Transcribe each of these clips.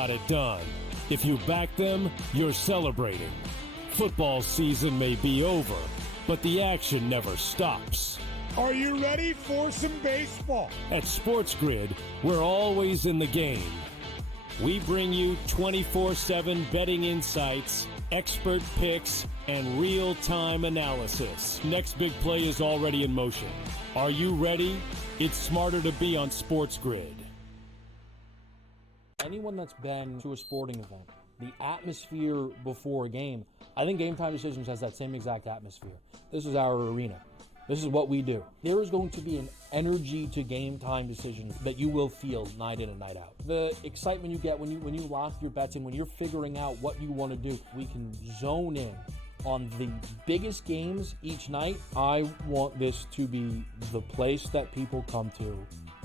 Got it done. If you back them, you're celebrating. Football season may be over, but the action never stops. Are you ready for some baseball? At SportsGrid, we're always in the game. We bring you 24/7 betting insights, expert picks, and real-time analysis. Next big play is already in motion. Are you ready? It's smarter to be on SportsGrid. Anyone that's been to a sporting event, the atmosphere before a game, I think GameTime Decisions has that same exact atmosphere. This is our arena. This is what we do. There is going to be an energy to GameTime Decisions that you will feel night in and night out. The excitement you get when you lock your bets in, when you're figuring out what you want to do, we can zone in on the biggest games each night. I want this to be the place that people come to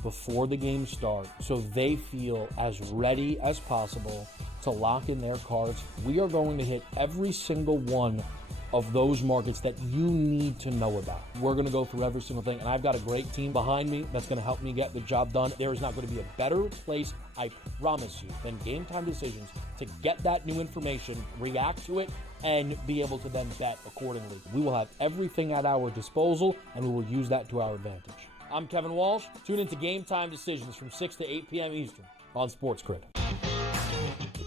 before the games start so they feel as ready as possible to lock in their cards. We are going to hit every single one of those markets that you need to know about. We're going to go through every single thing, and I've got a great team behind me that's going to help me get the job done. There is not going to be a better place, I promise you, than GameTime Decisions to get that new information, react to it, and be able to then bet accordingly. We will have everything at our disposal, and we will use that to our advantage. I'm Kevin Walsh. Tune into GameTime Decisions from 6 to 8 p.m. Eastern on SportsGrid.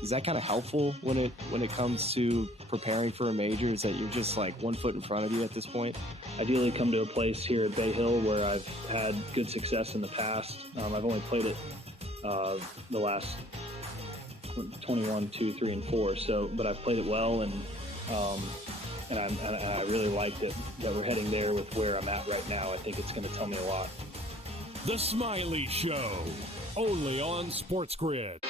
Is that kind of helpful when it comes to preparing for a major? Is that you're just like 1 foot in front of you at this point? Ideally come to a place here at Bay Hill where I've had good success in the past. I've only played it the last 21, 2, 3, and 4. But I've played it well, and I really like that we're heading there with where I'm at right now. I think it's going to tell me a lot. The Smiley Show, only on SportsGrid.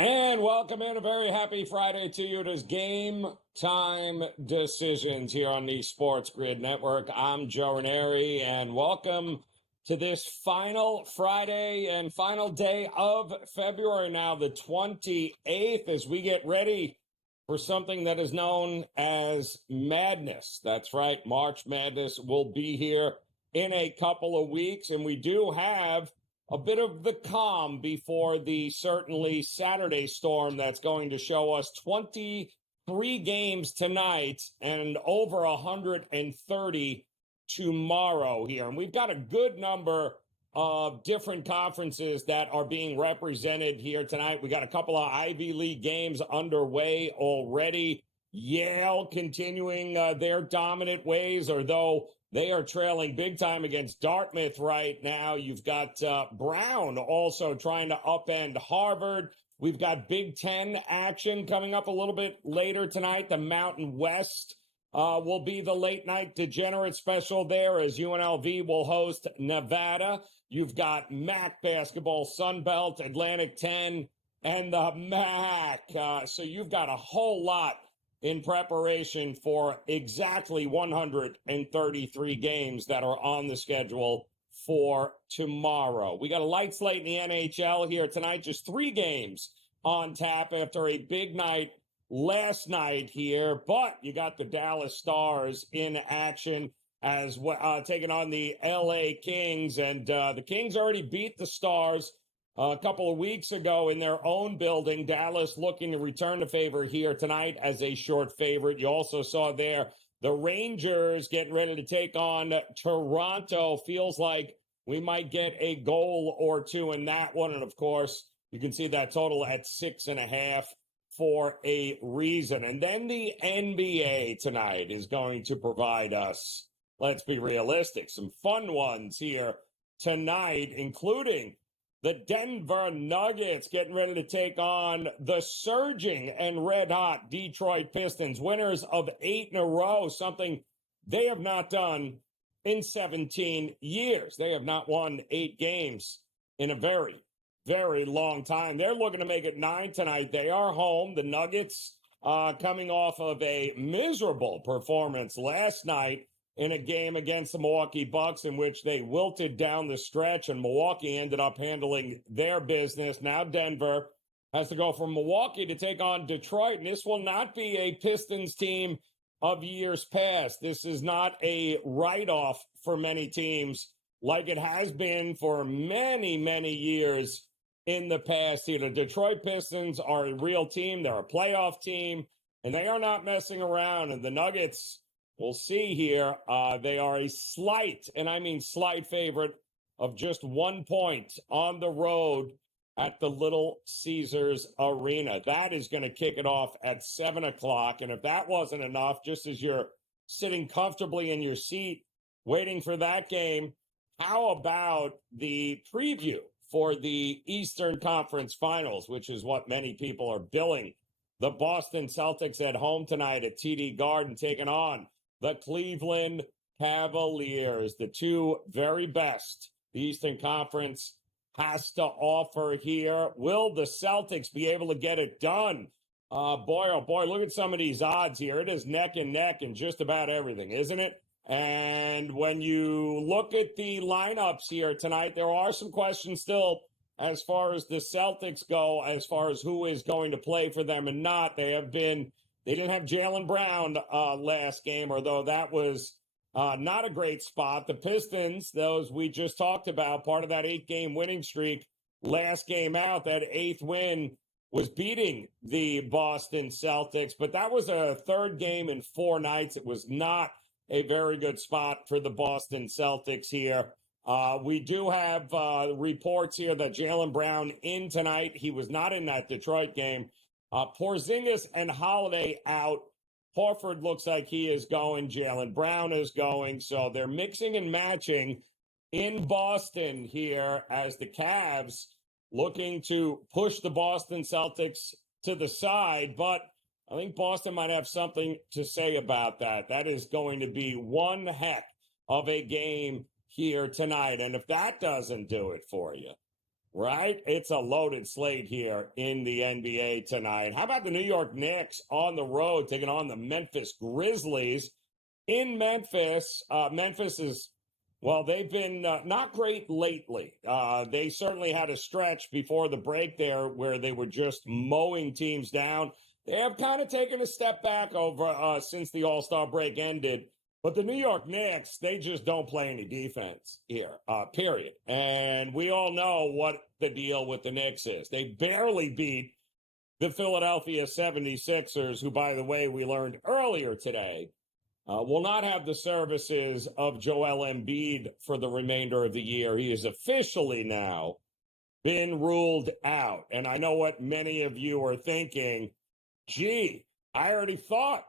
And welcome in. A very happy Friday to you. It is Game Time Decisions here on the SportsGrid Network. I'm Joe Raineri, and welcome to this final Friday and final day of February now, the 28th, as we get ready for something that is known as Madness. That's right, March Madness will be here in a couple of weeks, and we do have a bit of the calm before the certainly Saturday storm that's going to show us 23 games tonight and over 130 tomorrow here. And we've got a good number of different conferences that are being represented here tonight. We got a couple of Ivy League games underway already. Yale continuing their dominant ways, although they are trailing big time against Dartmouth right now. You've got Brown also trying to upend Harvard. We've got Big Ten action coming up a little bit later tonight. The Mountain West will be the late night degenerate special there as UNLV will host Nevada. You've got MAC basketball, Sun Belt, Atlantic 10, and the MAC. So you've got a whole lot in preparation for exactly 133 games that are on the schedule for tomorrow. We got a light slate in the NHL here tonight, just 3 games on tap after a big night last night here, but you got the Dallas Stars in action as well, taking on the LA Kings, and the Kings already beat the Stars a couple of weeks ago in their own building. Dallas looking to return the favor here tonight as a short favorite. You also saw there the Rangers getting ready to take on Toronto. Feels like we might get a goal or two in that one. And, of course, you can see that total at 6.5 for a reason. And then the NBA tonight is going to provide us, let's be realistic, some fun ones here tonight, including the Denver Nuggets getting ready to take on the surging and red-hot Detroit Pistons, winners of 8 in a row, something they have not done in 17 years. They have not won 8 games in a very, very long time. They're looking to make it 9 tonight. They are home. The Nuggets coming off of a miserable performance last night in a game against the Milwaukee Bucks in which they wilted down the stretch, and Milwaukee ended up handling their business. Now Denver has to go from Milwaukee to take on Detroit, and this will not be a Pistons team of years past. This is not a write-off for many teams like it has been for many, many years in the past. The Detroit Pistons are a real team. They're a playoff team, and they are not messing around. And the Nuggets, we'll see here, they are a slight, and I mean slight, favorite of just 1 point on the road at the Little Caesars Arena. That is going to kick it off at 7 o'clock. And if that wasn't enough, just as you're sitting comfortably in your seat waiting for that game, how about the preview for the Eastern Conference Finals, which is what many people are billing? The Boston Celtics at home tonight at TD Garden, taking on the Cleveland Cavaliers, the two very best the Eastern Conference has to offer here. Will the Celtics be able to get it done? Boy, oh boy, look at some of these odds here. It is neck and neck in just about everything, isn't it? And when you look at the lineups here tonight, there are some questions still as far as the Celtics go, as far as who is going to play for them and not. They didn't have Jaylen Brown last game, although that was not a great spot. The Pistons, those we just talked about, part of that 8-game winning streak, last game out, that 8th win was beating the Boston Celtics, but that was a third game in 4 nights. It was not a very good spot for the Boston Celtics here. We do have reports here that Jaylen Brown in tonight. He was not in that Detroit game. Porzingis and Holiday out. Horford looks like he is going. Jaylen Brown is going. So they're mixing and matching in Boston here as the Cavs looking to push the Boston Celtics to the side. But I think Boston might have something to say about that. That is going to be one heck of a game here tonight. And if that doesn't do it for you, right, it's a loaded slate here in the NBA tonight. How about the New York Knicks on the road taking on the Memphis Grizzlies in Memphis? Memphis is, well, they've been not great lately. They certainly had a stretch before the break there where they were just mowing teams down. They have kind of taken a step back over since the All-Star break ended. But the New York Knicks, they just don't play any defense here, period. And we all know what the deal with the Knicks is. They barely beat the Philadelphia 76ers, who, by the way, we learned earlier today, will not have the services of Joel Embiid for the remainder of the year. He is officially now been ruled out. And I know what many of you are thinking. Gee, I already thought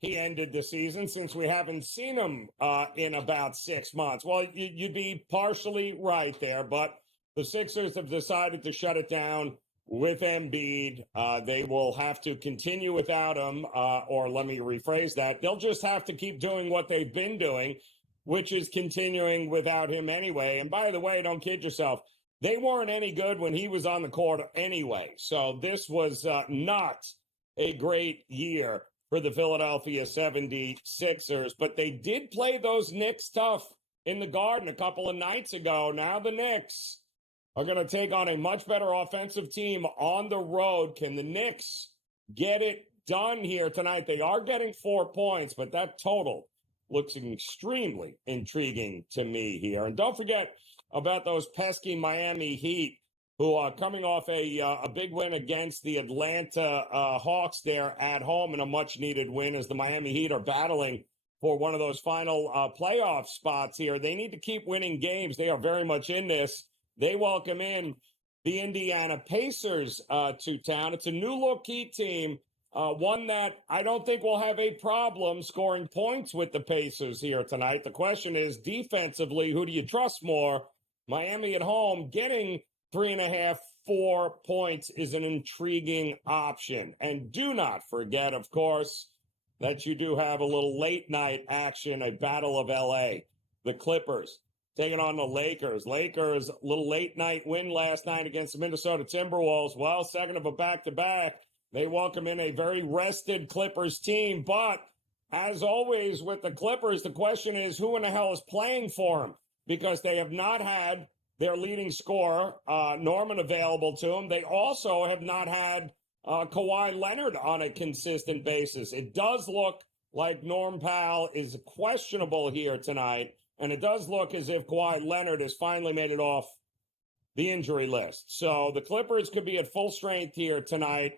he ended the season since we haven't seen him in about 6 months. Well, you'd be partially right there, but the Sixers have decided to shut it down with Embiid. They will have to continue without him, or let me rephrase that. They'll just have to keep doing what they've been doing, which is continuing without him anyway. And by the way, don't kid yourself. They weren't any good when he was on the court anyway. So this was not a great year for the Philadelphia 76ers, but they did play those Knicks tough in the Garden a couple of nights ago. Now the Knicks are going to take on a much better offensive team on the road. Can the Knicks get it done here tonight? They are getting 4 points, but that total looks extremely intriguing to me here. And don't forget about those pesky Miami Heat, who are coming off a big win against the Atlanta Hawks there at home, and a much-needed win as the Miami Heat are battling for one of those final playoff spots here. They need to keep winning games. They are very much in this. They welcome in the Indiana Pacers to town. It's a new-look Heat team, one that I don't think will have a problem scoring points with the Pacers here tonight. The question is, defensively, who do you trust more? Miami at home, getting 3.5, 4 points is an intriguing option. And do not forget, of course, that you do have a little late night action, a battle of LA. The Clippers taking on the Lakers. Lakers, a little late night win last night against the Minnesota Timberwolves. Well, second of a back-to-back. They welcome in a very rested Clippers team. But as always with the Clippers, the question is who in the hell is playing for them? Because they have not had their leading scorer, Norman, available to them. They also have not had Kawhi Leonard on a consistent basis. It does look like Norm Powell is questionable here tonight, and it does look as if Kawhi Leonard has finally made it off the injury list. So the Clippers could be at full strength here tonight,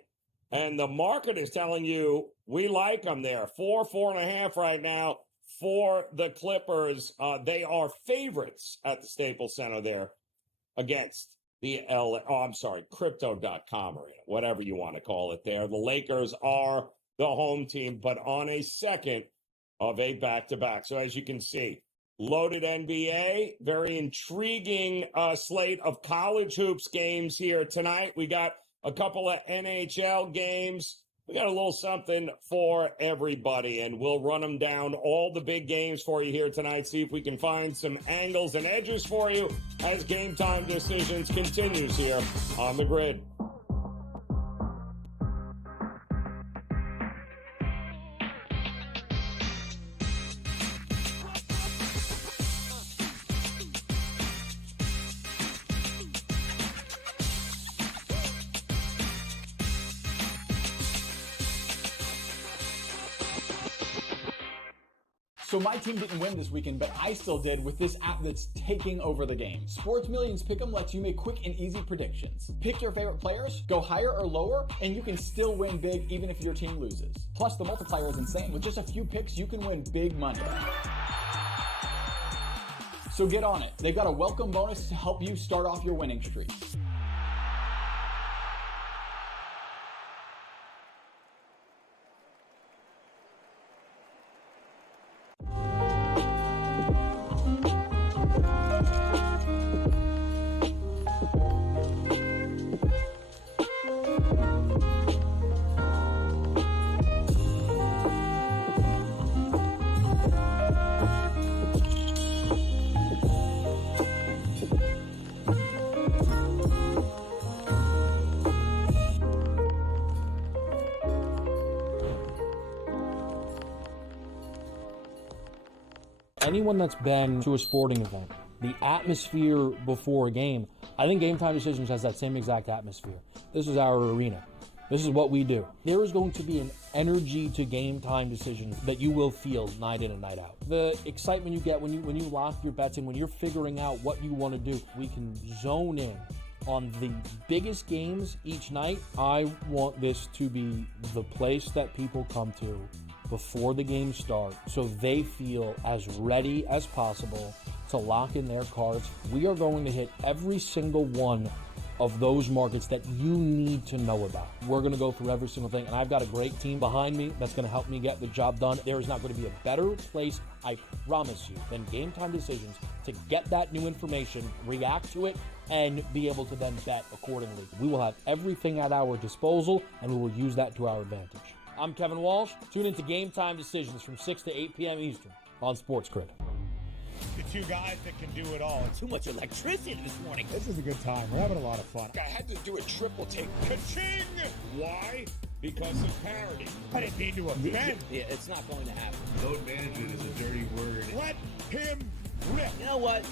and the market is telling you we like them there. 4.5 right now for the Clippers. They are favorites at the Staples Center there against the Crypto.com arena, whatever you want to call it there. The Lakers are the home team, but on a second of a back-to-back. So as you can see, loaded NBA, very intriguing slate of college hoops games here tonight. We got a couple of NHL games. We got a little something for everybody, and we'll run them down, all the big games for you here tonight, see if we can find some angles and edges for you as Game Time Decisions continues here on the Grid. So my team didn't win this weekend, but I still did with this app that's taking over the game. Sports Millions Pick'em lets you make quick and easy predictions. Pick your favorite players, go higher or lower, and you can still win big even if your team loses. Plus, the multiplier is insane. With just a few picks, you can win big money. So get on it. They've got a welcome bonus to help you start off your winning streak. Anyone that's been to a sporting event, the atmosphere before a game, I think Game Time Decisions has that same exact atmosphere. This is our arena. This is what we do. There is going to be an energy to Game Time Decisions that you will feel night in and night out. The excitement you get when you lock your bets in, when you're figuring out what you want to do, we can zone in on the biggest games each night. I want this to be the place that people come to before the games start so they feel as ready as possible to lock in their cards. We are going to hit every single one of those markets that you need to know about. We're going to go through every single thing, and I've got a great team behind me that's going to help me get the job done. There is not going to be a better place, I promise you, than Game Time Decisions to get that new information, react to it, and be able to then bet accordingly. We will have everything at our disposal, and we will use that to our advantage. I'm Kevin Walsh. Tune into Game Time Decisions from 6 to 8 p.m. Eastern on SportsGrid. The two guys that can do it all. Too much electricity this morning. This is a good time. We're having a lot of fun. I had to do a triple take. Ka-ching! Why? Because of parity. I didn't mean to offend. Yeah, it's not going to happen. Load management is a dirty word. Let him rip. You know what?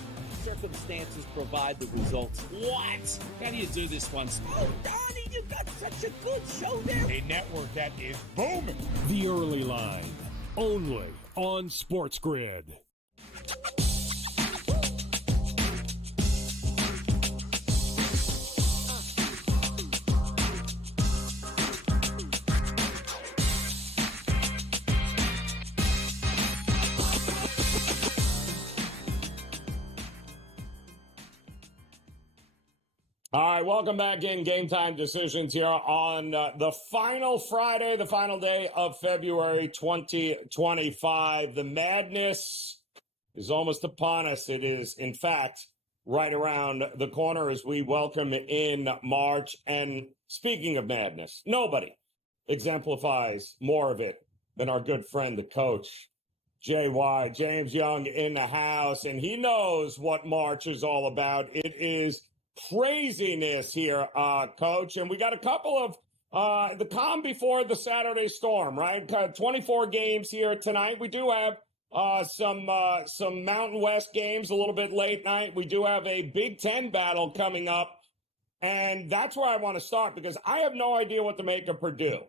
Circumstances provide the results. What? How do you do this once? Oh, Donnie, you got such a good show there. A network that is booming. The Early Line, only on SportsGrid. All right, welcome back in Game Time Decisions here on the final Friday, the final day of February 2025. The madness is almost upon us. It is, in fact, right around the corner as we welcome in March. And speaking of madness, nobody exemplifies more of it than our good friend, the coach, JY, James Young, in the house. And he knows what March is all about. It is craziness here, Coach. And we got a couple the calm before the Saturday storm, right? 24 games here tonight. We do have some Mountain West games a little bit late night. We do have a Big Ten battle coming up. And that's where I want to start because I have no idea what to make of Purdue.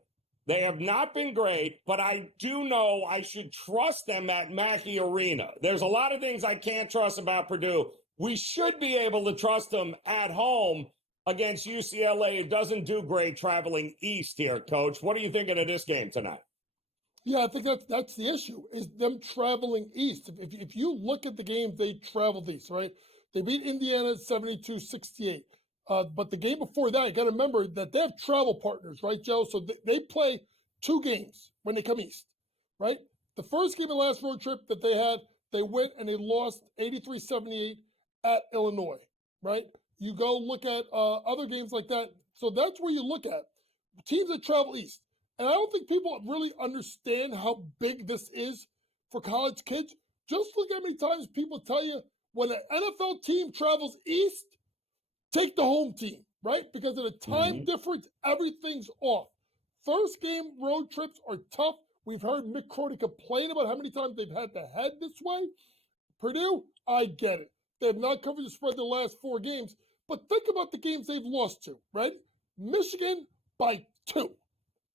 They have not been great, but I do know I should trust them at Mackey Arena. There's a lot of things I can't trust about Purdue. We should be able to trust them at home against UCLA. It doesn't do great traveling east here, Coach. What are you thinking of this game tonight? Yeah, I think that's the issue, is them traveling east. If you look at the games they traveled east, right? They beat Indiana 72-68. But the game before that, you got to remember that they have travel partners, right, Joe? So they play 2 games when they come east, right? The first game of the last road trip that they had, they went and they lost 83-78 at Illinois, right? You go look at other games like that. So that's where you look at teams that travel east. And I don't think people really understand how big this is for college kids. Just look at how many times people tell you when an NFL team travels east, take the home team, right? Because of the time difference, everything's off. First game road trips are tough. We've heard Mick Crody complain about how many times they've had to head this way. Purdue, I get it. They have not covered the spread the last 4 games. But think about the games they've lost to, right? Michigan by 2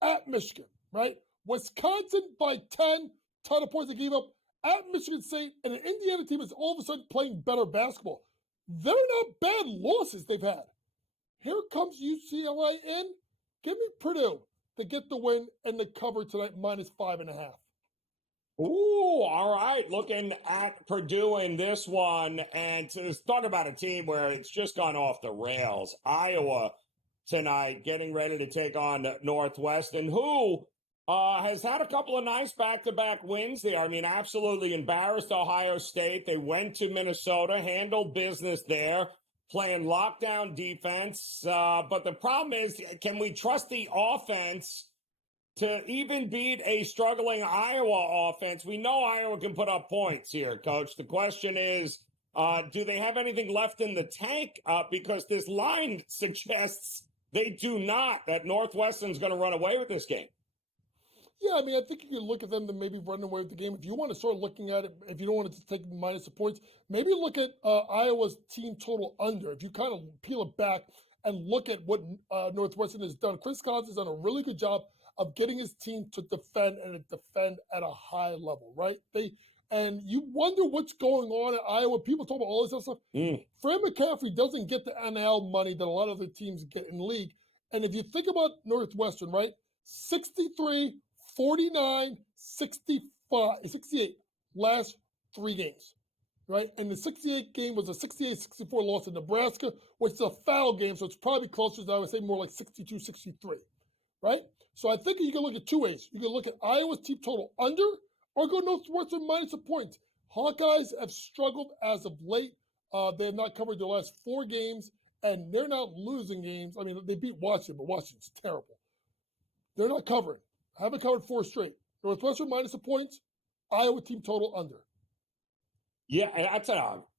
at Michigan, right? Wisconsin by 10, ton of points they gave up at Michigan State. And an Indiana team is all of a sudden playing better basketball. They're not bad losses they've had. Here comes UCLA in. Give me Purdue to get the win and the cover tonight, -5.5. Ooh, all right. Looking at Purdue in this one. And to talk about a team where it's just gone off the rails. Iowa tonight getting ready to take on Northwestern, who has had a couple of nice back-to-back wins there. I mean, absolutely embarrassed Ohio State. They went to Minnesota, handled business there, playing lockdown defense. But the problem is, can we trust the offense to even beat a struggling Iowa offense? We know Iowa can put up points here, Coach. The question is, do they have anything left in the tank? Because this line suggests they do not, that Northwestern's going to run away with this game. Yeah, I mean, I think you can look at them to maybe run away with the game. If you want to start looking at it, if you don't want it to take minus the points, maybe look at Iowa's team total under. If you kind of peel it back and look at what Northwestern has done, Chris Collins has done a really good job of getting his team to defend and defend at a high level, right? And you wonder what's going on at Iowa. People talk about all this other stuff. Fred McCaffrey doesn't get the NL money that a lot of other teams get in the league. And if you think about Northwestern, right, 63, 49, 65, 68 last 3 games, right? And the 68 game was a 68-64 loss in Nebraska, which is a foul game, so it's probably closer to, I would say, more like 62-63, right? So I think you can look at 2 ways. You can look at Iowa's team total under or go Northwestern minus a point. Hawkeyes have struggled as of late. They have not covered their last 4 games, and they're not losing games. I mean, they beat Washington, but Washington's terrible. They're not covering. Haven't covered 4 straight. Northwestern minus a point. Iowa team total under. Yeah, and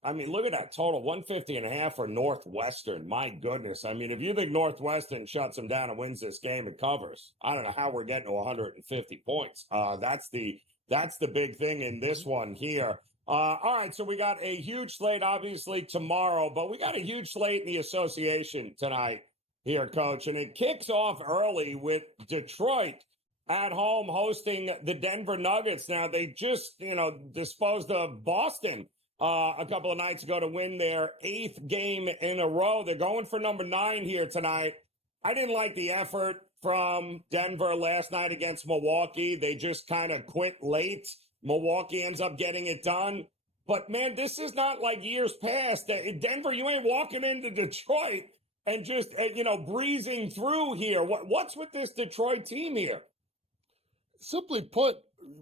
I mean, look at that total, 150.5 for Northwestern. My goodness. I mean, if you think Northwestern shuts them down and wins this game, it covers. I don't know how we're getting to 150 points. That's the big thing in this one here. All right, so we got a huge slate, obviously, tomorrow, but we got a huge slate in the association tonight here, Coach. And it kicks off early with Detroit at home hosting the Denver Nuggets. Now, they just, disposed of Boston a couple of nights ago to win their 8th game in a row. They're going for number 9 here tonight. I didn't like the effort from Denver last night against Milwaukee. They just kind of quit late. Milwaukee ends up getting it done. But, man, this is not like years past. In Denver, you ain't walking into Detroit and just, breezing through here. What's with this Detroit team here? Simply put,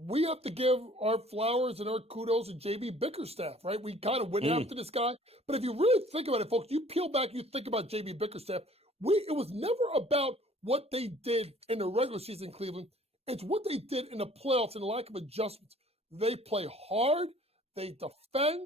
we have to give our flowers and our kudos to J.B. Bickerstaff, right? We kind of went after this guy. But if you really think about it, folks, you peel back, you think about J.B. Bickerstaff, it was never about what they did in the regular season in Cleveland. It's what they did in the playoffs and the lack of adjustments. They play hard, they defend,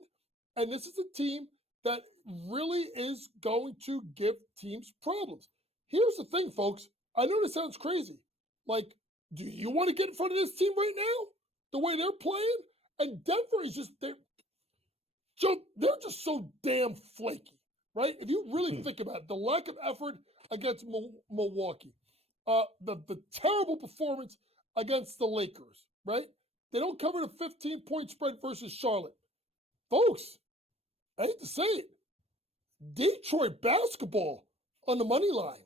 and this is a team that really is going to give teams problems. Here's the thing, folks. I know this sounds crazy. Like, do you want to get in front of this team right now? The way they're playing? And Denver is just, they're just so damn flaky, right? If you really think about it, the lack of effort against Milwaukee, the terrible performance against the Lakers, right? They don't cover the 15-point spread versus Charlotte. Folks, I hate to say it, Detroit basketball on the money line.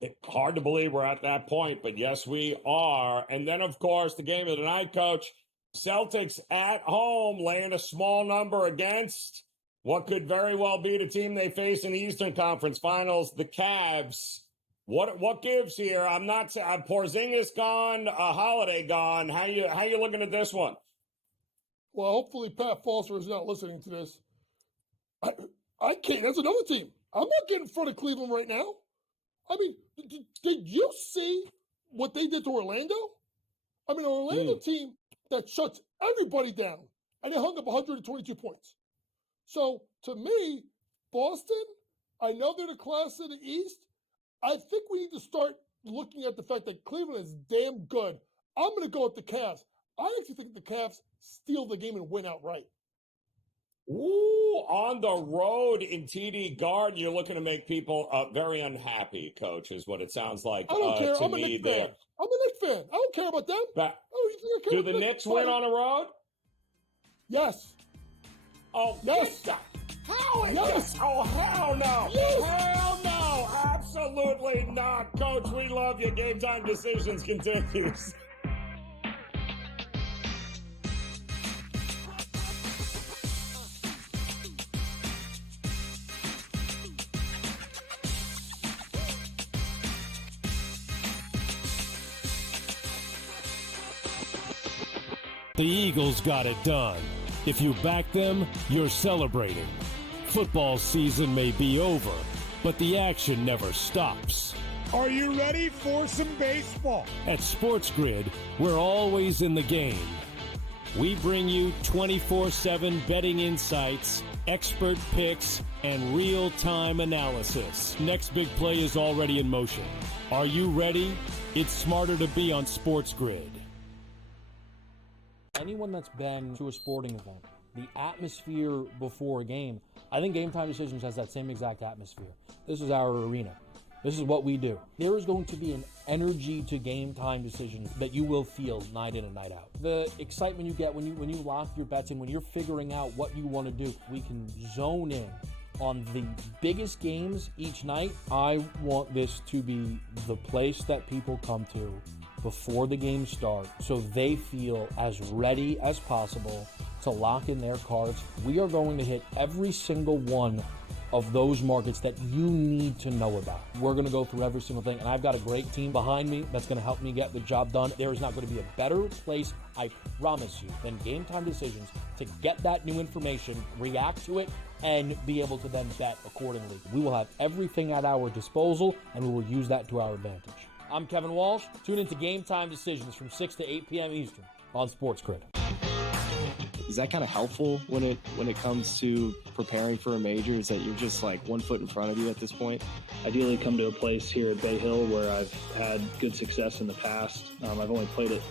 It's hard to believe we're at that point, but yes, we are. And then, of course, the game of the night, Coach. Celtics at home laying a small number against what could very well be the team they face in the Eastern Conference Finals, the Cavs. What gives here? I'm not saying Porzingis gone, Holiday gone. How you looking at this one? Well, hopefully Pat Foster is not listening to this. I can't. That's another team. I'm not getting in front of Cleveland right now. I mean, did you see what they did to Orlando? I mean, an Orlando team that shuts everybody down, and they hung up 122 points. So, to me, Boston, I know they're the class of the East. I think we need to start looking at the fact that Cleveland is damn good. I'm going to go with the Cavs. I actually think the Cavs steal the game and win outright. Ooh, on the road in TD Garden, you're looking to make people very unhappy, Coach, is what it sounds like I don't care. to I'm a me Knicks there. fan. I'm a Knicks fan. I don't care about them. But I do the Knicks win on the road? Yes. Oh, yes. How is yes. that? Oh, hell no. Yes. Hell no. Absolutely not. Coach, we love you. Game Time Decisions continues. The Eagles got it done. If you back them, you're celebrating. Football season may be over, but the action never stops. Are you ready for some baseball? At SportsGrid, we're always in the game. We bring you 24/7 betting insights, expert picks, and real-time analysis. Next big play is already in motion. Are you ready? It's smarter to be on SportsGrid. Anyone that's been to a sporting event, the atmosphere before a game, I think Game Time Decisions has that same exact atmosphere. This is our arena. This is what we do. There is going to be an energy to Game Time Decisions that you will feel night in and night out. The excitement you get when you lock your bets in, when you're figuring out what you want to do, we can zone in on the biggest games each night. I want this to be the place that people come to before the games start so they feel as ready as possible to lock in their cards. We are going to hit every single one of those markets that you need to know about. We're going to go through every single thing, and I've got a great team behind me that's going to help me get the job done. There is not going to be a better place, I promise you, than Game Time Decisions to get that new information, react to it, and be able to then bet accordingly. We will have everything at our disposal, and we will use that to our advantage. I'm Kevin Walsh. Tune into Game Time Decisions from 6 to 8 p.m. Eastern on SportsGrid. Is that kind of helpful when it comes to preparing for a major? Is that you're just like 1 foot in front of you at this point? Ideally come to a place here at Bay Hill where I've had good success in the past. I've only played it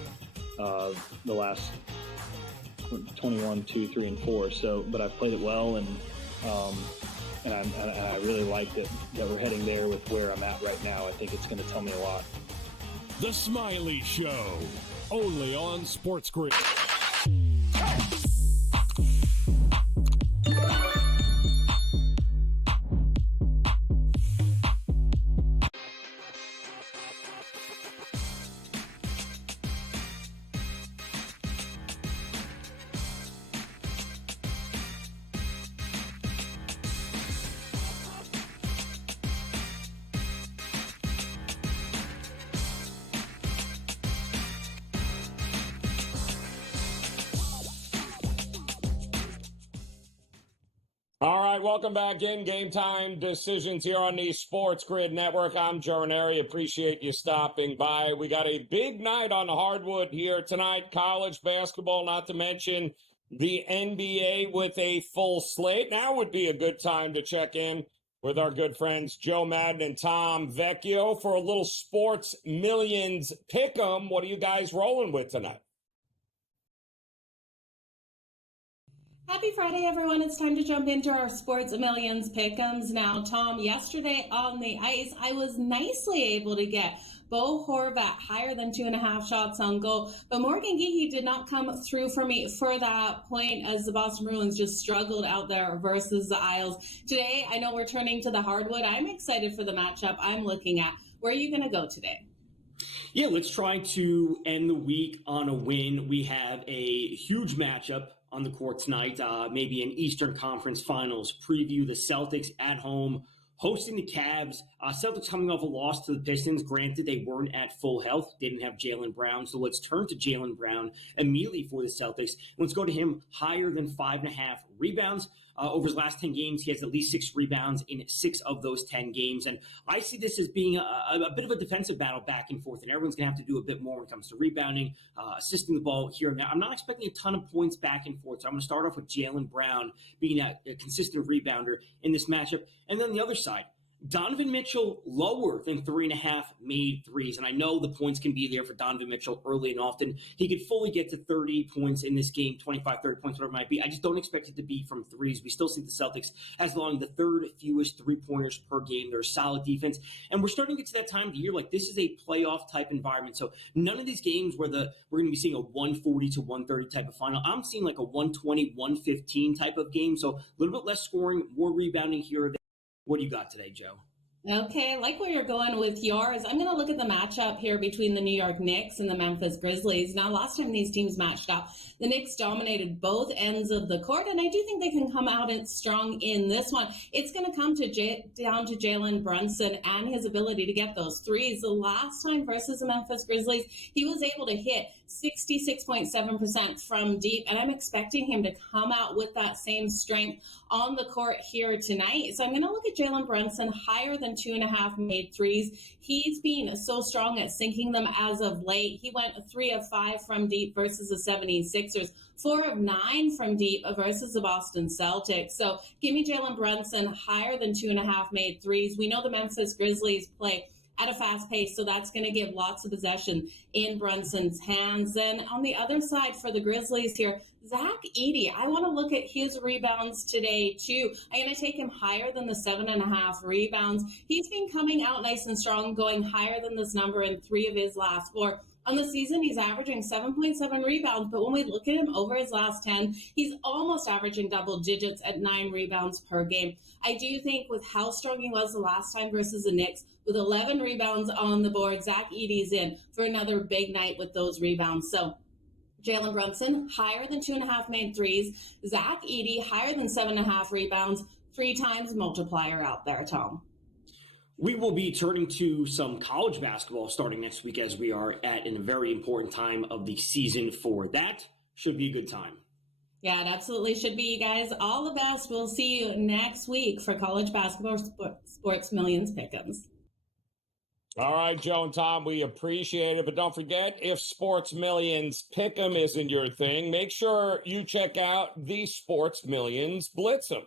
the last 21, 2, 3, and 4. But I've played it well, and I really like that we're heading there with where I'm at right now. I think it's going to tell me a lot. The Smiley Show, only on SportsGrid. All right, welcome back in. Game Time Decisions here on the SportsGrid Network. I'm Joe Raineri. Appreciate you stopping by. We got a big night on the hardwood here tonight. College basketball, not to mention the NBA with a full slate. Now would be a good time to check in with our good friends Joe Madden and Tom Vecchio for a little Sports Millions Pick'em. What are you guys rolling with tonight? Happy Friday, everyone. It's time to jump into our Sports Millions Pick'ems. Now, Tom, yesterday on the ice, I was nicely able to get Bo Horvat higher than 2.5 shots on goal, but Morgan Geehy did not come through for me for that point as the Boston Bruins just struggled out there versus the Isles. Today, I know we're turning to the hardwood. I'm excited for the matchup I'm looking at. Where are you going to go today? Yeah, let's try to end the week on a win. We have a huge matchup on the court tonight, maybe an Eastern Conference Finals preview. The Celtics at home hosting the Cavs. Celtics coming off a loss to the Pistons. Granted, they weren't at full health, didn't have Jaylen Brown. So let's turn to Jaylen Brown immediately for the Celtics. Let's go to him higher than 5.5 rebounds. Over his last 10 games, he has at least 6 rebounds in 6 of those 10 games. And I see this as being a bit of a defensive battle back and forth. And everyone's going to have to do a bit more when it comes to rebounding, assisting the ball here and there. I'm not expecting a ton of points back and forth. So I'm going to start off with Jaylen Brown being a consistent rebounder in this matchup. And then the other side, Donovan Mitchell lower than 3.5 made threes. And I know the points can be there for Donovan Mitchell early and often. He could fully get to 30 points in this game, 25, 30 points, whatever it might be. I just don't expect it to be from threes. We still see the Celtics as allowing the 3rd fewest three-pointers per game. They're a solid defense. And we're starting to get to that time of the year. Like, this is a playoff type environment. So none of these games where we're going to be seeing a 140 to 130 type of final. I'm seeing like a 120, 115 type of game. So a little bit less scoring, more rebounding here or there. What do you got today, Joe? Okay, I like where you're going with yours. I'm going to look at the matchup here between the New York Knicks and the Memphis Grizzlies. Now, last time these teams matched up, the Knicks dominated both ends of the court, and I do think they can come out strong in this one. It's going to come down to Jalen Brunson and his ability to get those threes. The last time versus the Memphis Grizzlies, he was able to hit 66.7% from deep, and I'm expecting him to come out with that same strength on the court here tonight. So I'm going to look at Jalen Brunson higher than 2.5 made threes. He's been so strong at sinking them as of late. He went 3 of 5 from deep versus the 76ers, 4 of 9 from deep versus the Boston Celtics. So give me Jalen Brunson higher than 2.5 made threes. We know the Memphis Grizzlies play at a fast pace, so that's going to give lots of possession in Brunson's hands. Then on the other side for the Grizzlies here, Zach Edey, I want to look at his rebounds today too. I'm going to take him higher than the 7.5 rebounds. He's been coming out nice and strong, going higher than this number in 3 of his last 4. On the season, he's averaging 7.7 rebounds, but when we look at him over his last 10, he's almost averaging double digits at 9 rebounds per game. I do think with how strong he was the last time versus the Knicks, with 11 rebounds on the board, Zach Edey's in for another big night with those rebounds. So Jalen Brunson, higher than 2.5 made threes. Zach Edey, higher than 7.5 rebounds. 3 times multiplier out there, Tom. We will be turning to some college basketball starting next week, as we are at a very important time of the season for that. Should be a good time. Yeah, it absolutely should be, you guys. All the best. We'll see you next week for college basketball Sports Millions Pick'ems. All right, Joe and Tom, we appreciate it. But don't forget, if Sports Millions Pick'em isn't your thing, make sure you check out the Sports Millions Blitz'em.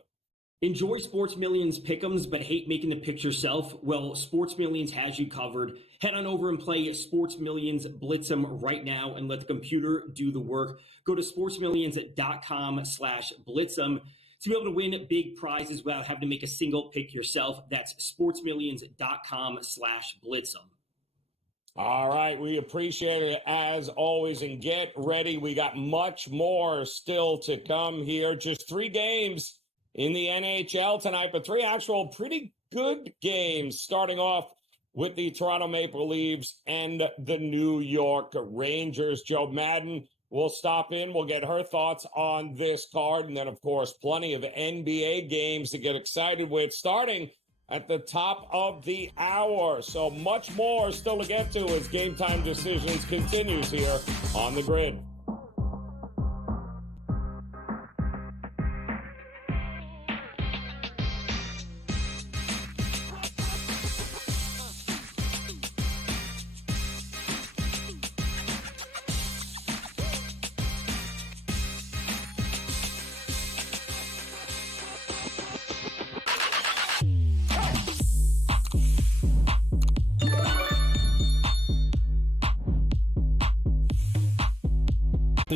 Enjoy Sports Millions Pick'ems, but hate making the picks yourself? Well, Sports Millions has you covered. Head on over and play Sports Millions Blitz'em right now and let the computer do the work. Go to sportsmillions.com/blitz'em to be able to win big prizes without having to make a single pick yourself. That's sportsmillions.com/blitz'em. All right, we appreciate it as always, and get ready. We got much more still to come here. Just 3 games in the NHL tonight, but 3 actual pretty good games, starting off with the Toronto Maple Leafs and the New York Rangers. Joe Madden will stop in. We'll get her thoughts on this card. And then, of course, plenty of NBA games to get excited with starting at the top of the hour. So much more still to get to as Game Time Decisions continues here on the Grid.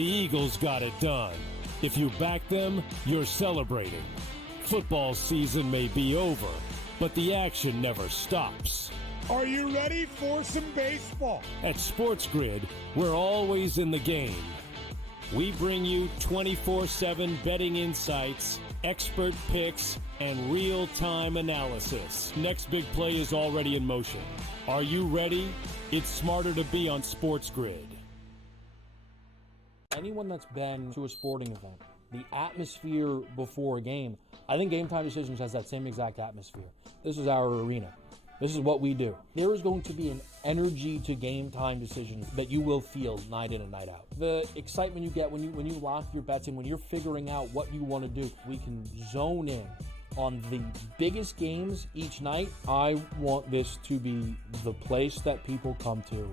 Eagles got it done. If you back them, you're celebrating. Football season may be over, but the action never stops. Are you ready for some baseball? At SportsGrid, we're always in the game. We bring you 24/7 betting insights, expert picks, and real-time analysis. Next big play is already in motion. Are you ready? It's smarter to be on SportsGrid. Anyone that's been to a sporting event, the atmosphere before a game, I think GameTime Decisions has that same exact atmosphere. This is our arena. This is what we do. There is going to be an energy to GameTime Decisions that you will feel night in and night out. The excitement you get when you lock your bets in, when you're figuring out what you want to do, we can zone in on the biggest games each night. I want this to be the place that people come to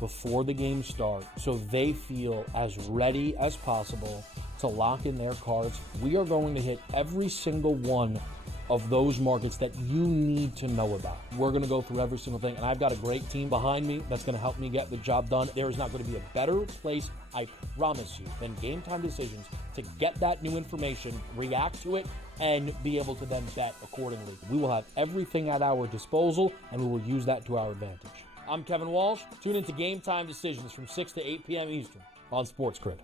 before the games start so they feel as ready as possible to lock in their cards. We are going to hit every single one of those markets that you need to know about. We're going to go through every single thing, and I've got a great team behind me that's going to help me get the job done. There is not going to be a better place, I promise you, than GameTime Decisions to get that new information, react to it, and be able to then bet accordingly. We will have everything at our disposal, and we will use that to our advantage. I'm Kevin Walsh. Tune into GameTime Decisions from 6 to 8 p.m. Eastern on SportsGrid.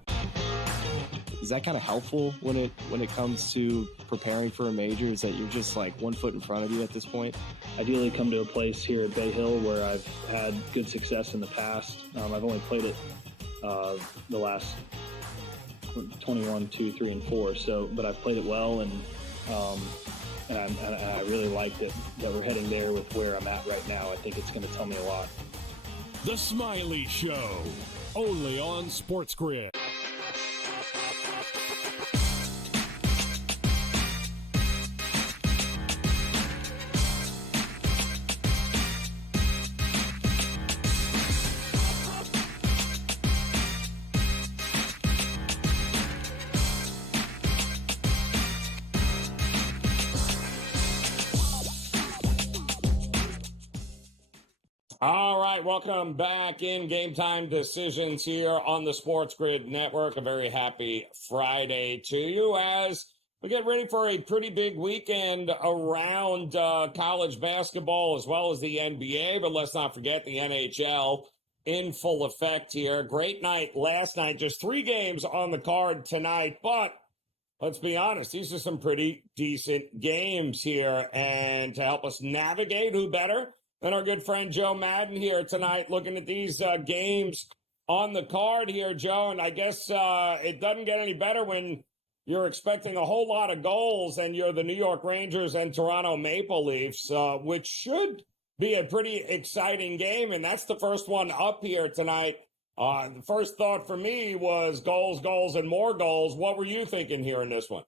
Is that kind of helpful when it comes to preparing for a major? Is that you're just like 1 foot in front of you at this point? Ideally come to a place here at Bay Hill where I've had good success in the past. I've only played it the last 21, 2, 3, and 4. But I've played it well, and I really like that we're heading there with where I'm at right now. I think it's going to tell me a lot. The Smiley Show, only on SportsGrid. All right, welcome back in GameTime Decisions here on the SportsGrid Network. A very happy Friday to you as we get ready for a pretty big weekend around college basketball as well as the NBA. But let's not forget the NHL in full effect here. Great night last night, just 3 games on the card tonight. But let's be honest, these are some pretty decent games here. And to help us navigate, who better than our good friend Joe Madden here tonight, looking at these games on the card here, Joe. And I guess it doesn't get any better when you're expecting a whole lot of goals and you're the New York Rangers and Toronto Maple Leafs, which should be a pretty exciting game. And that's the first one up here tonight. The first thought for me was goals, goals, and more goals. What were you thinking here in this one?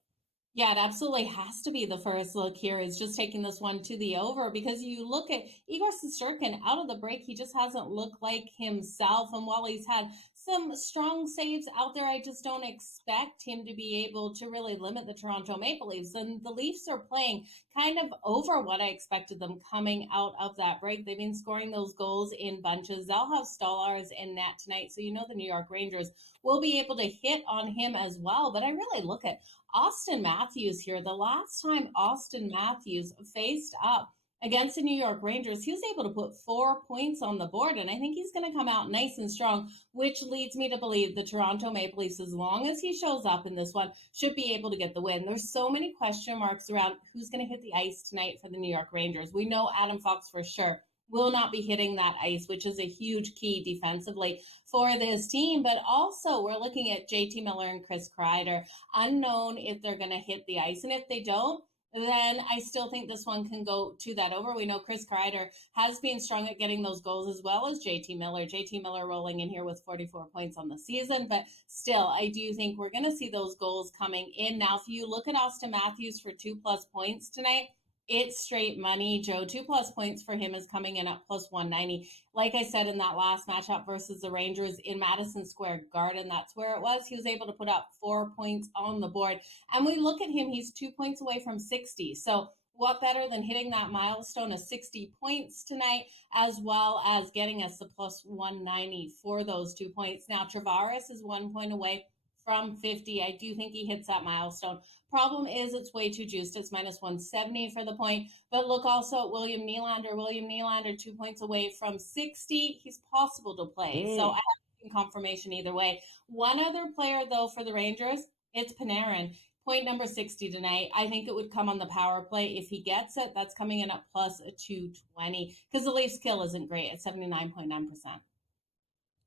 Yeah, it absolutely has to be the first look here is just taking this one to the over, because you look at Igor Shesterkin out of the break, he just hasn't looked like himself. And while he's had some strong saves out there, I just don't expect him to be able to really limit the Toronto Maple Leafs. And the Leafs are playing kind of over what I expected them coming out of that break. They've been scoring those goals in bunches. They'll have Stolarz in net tonight, so you know the New York Rangers will be able to hit on him as well. But I really look at Austin Matthews here. The last time Austin Matthews faced up against the New York Rangers, he was able to put 4 points on the board, and I think he's going to come out nice and strong, which leads me to believe the Toronto Maple Leafs, as long as he shows up in this one, should be able to get the win. There's so many question marks around who's going to hit the ice tonight for the New York Rangers. We know Adam Fox for sure will not be hitting that ice, which is a huge key defensively for this team. But also we're looking at JT Miller and Chris Kreider, unknown if they're going to hit the ice. And if they don't, then I still think this one can go to that over. We know Chris Kreider has been strong at getting those goals as well as JT Miller. JT Miller rolling in here with 44 points on the season. But still, I do think we're going to see those goals coming in. Now, if you look at Austin Matthews for 2+ points tonight, it's straight money, Joe. 2+ points for him is coming in at +190. Like I said, in that last matchup versus the Rangers in Madison Square Garden, that's where it was. He was able to put up 4 points on the board. And we look at him, he's 2 points away from 60. So what better than hitting that milestone of 60 points tonight, as well as getting us the +190 for those 2 points. Now, Tavares is 1 point away from 50. I do think he hits that milestone. Problem is it's way too juiced. It's minus 170 for the point. But look also at William Nylander. William Nylander 2 points away from 60. He's possible to play. So I have confirmation either way. One other player, though, for the Rangers, it's Panarin. Point number 60 tonight. I think it would come on the power play. If he gets it, that's coming in at plus a 220 because the Leafs kill isn't great at 79.9%.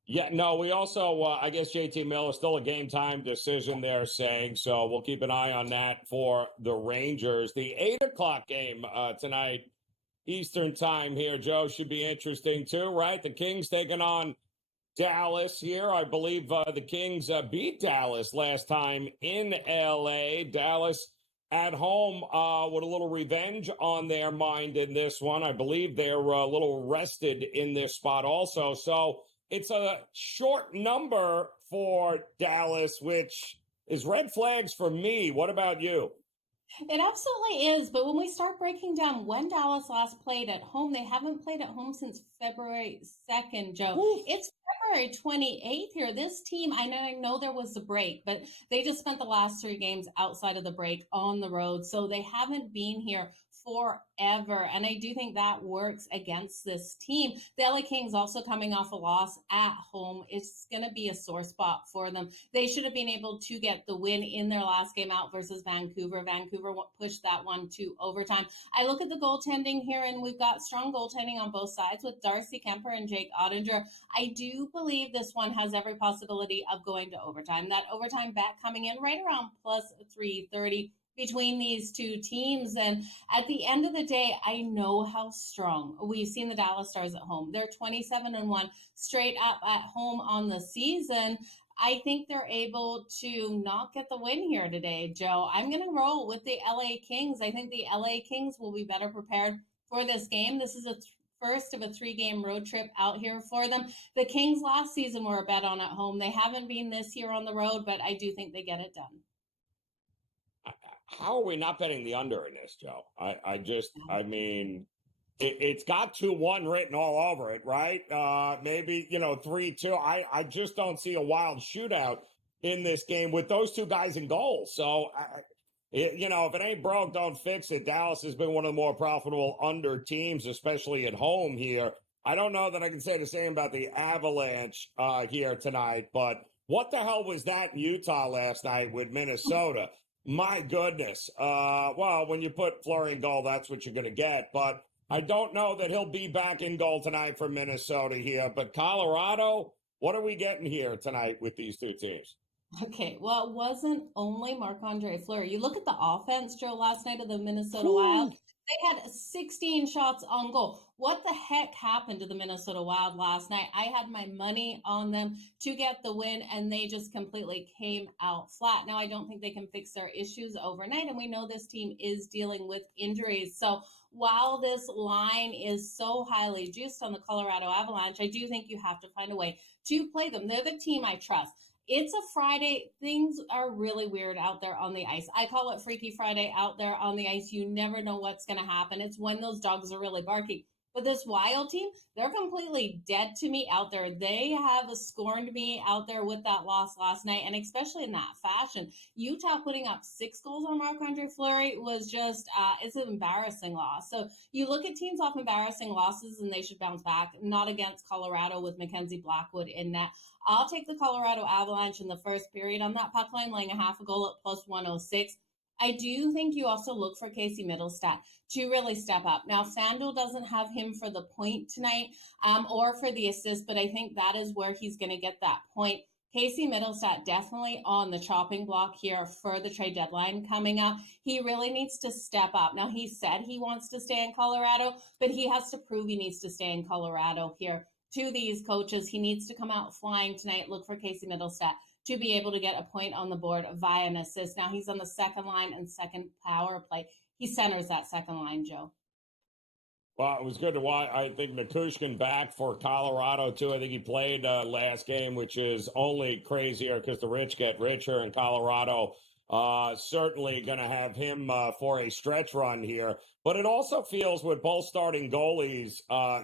Yeah, no, we also, I guess JT Miller is still a game time decision they're saying, so we'll keep an eye on that for the Rangers. The 8 o'clock game tonight, Eastern time here, Joe, should be interesting too, right? The Kings taking on Dallas here. I believe the Kings beat Dallas last time in L.A. Dallas at home with a little revenge on their mind in this one. I believe they're a little rested in this spot also, so it's a short number for Dallas, which is red flags for me. What about you? It absolutely is. But when we start breaking down when Dallas last played at home, they haven't played at home since February 2nd, Joe. Ooh. It's February 28th here. This team, I know there was a break, but they just spent the last 3 games outside of the break on the road. So they haven't been here forever. And I do think that works against this team. The LA Kings also coming off a loss at home. It's going to be a sore spot for them. They should have been able to get the win in their last game out versus Vancouver. Vancouver pushed that one to overtime. I look at the goaltending here, and we've got strong goaltending on both sides with Darcy Kemper and Jake Ottinger. I do believe this one has every possibility of going to overtime. That overtime bet coming in right around plus 330 between these two teams. And at the end of the day, I know how strong we've seen the Dallas Stars at home. They're 27-1 straight up at home on the season. I think they're able to not get the win here today, Joe. I'm going to roll with the LA Kings. I think the LA Kings will be better prepared for this game. This is a first of a 3-game road trip out here for them. The Kings last season were a bet on at home. They haven't been this year on the road, but I do think they get it done. How are we not betting the under in this, Joe? I mean, it's got 2-1 written all over it, right? Maybe, 3-2. I just don't see a wild shootout in this game with those two guys in goal. So, if it ain't broke, don't fix it. Dallas has been one of the more profitable under teams, especially at home here. I don't know that I can say the same about the Avalanche here tonight, but what the hell was that in Utah last night with Minnesota? My goodness. Well, when you put Fleury in goal, that's what you're going to get. But I don't know that he'll be back in goal tonight for Minnesota here. But Colorado, what are we getting here tonight with these two teams? Okay, well, it wasn't only Marc-Andre Fleury. You look at the offense, Joe, last night of the Minnesota Wild. They had 16 shots on goal. What the heck happened to the Minnesota Wild last night? I had my money on them to get the win, and they just completely came out flat. Now, I don't think they can fix their issues overnight, and we know this team is dealing with injuries. So while this line is so highly juiced on the Colorado Avalanche, I do think you have to find a way to play them. They're the team I trust. It's a Friday. Things are really weird out there on the ice. I call it Freaky Friday out there on the ice. You never know what's going to happen. It's when those dogs are really barking. But this Wild team, they're completely dead to me out there. They have scorned me out there with that loss last night, and especially in that fashion. Utah putting up 6 goals on Marc-Andre Fleury was just, it's an embarrassing loss. So you look at teams off embarrassing losses, and they should bounce back. Not against Colorado with Mackenzie Blackwood in net. I'll take the Colorado Avalanche in the first period on that puck line, laying a half a goal at plus 106. I do think you also look for Casey Middlestat to really step up. Now, FanDuel doesn't have him for the point tonight or for the assist, but I think that is where he's going to get that point. Casey Middlestat definitely on the chopping block here for the trade deadline coming up. He really needs to step up. Now, he said he wants to stay in Colorado, but he has to prove he needs to stay in Colorado here to these coaches. He needs to come out flying tonight. Look for Casey Middlestat to be able to get a point on the board via an assist. Now he's on the second line and second power play. He centers that second line, Joe. Well, it was good to watch. I think Nichushkin back for Colorado, too. I think he played last game, which is only crazier because the rich get richer, and Colorado certainly going to have him for a stretch run here. But it also feels with both starting goalies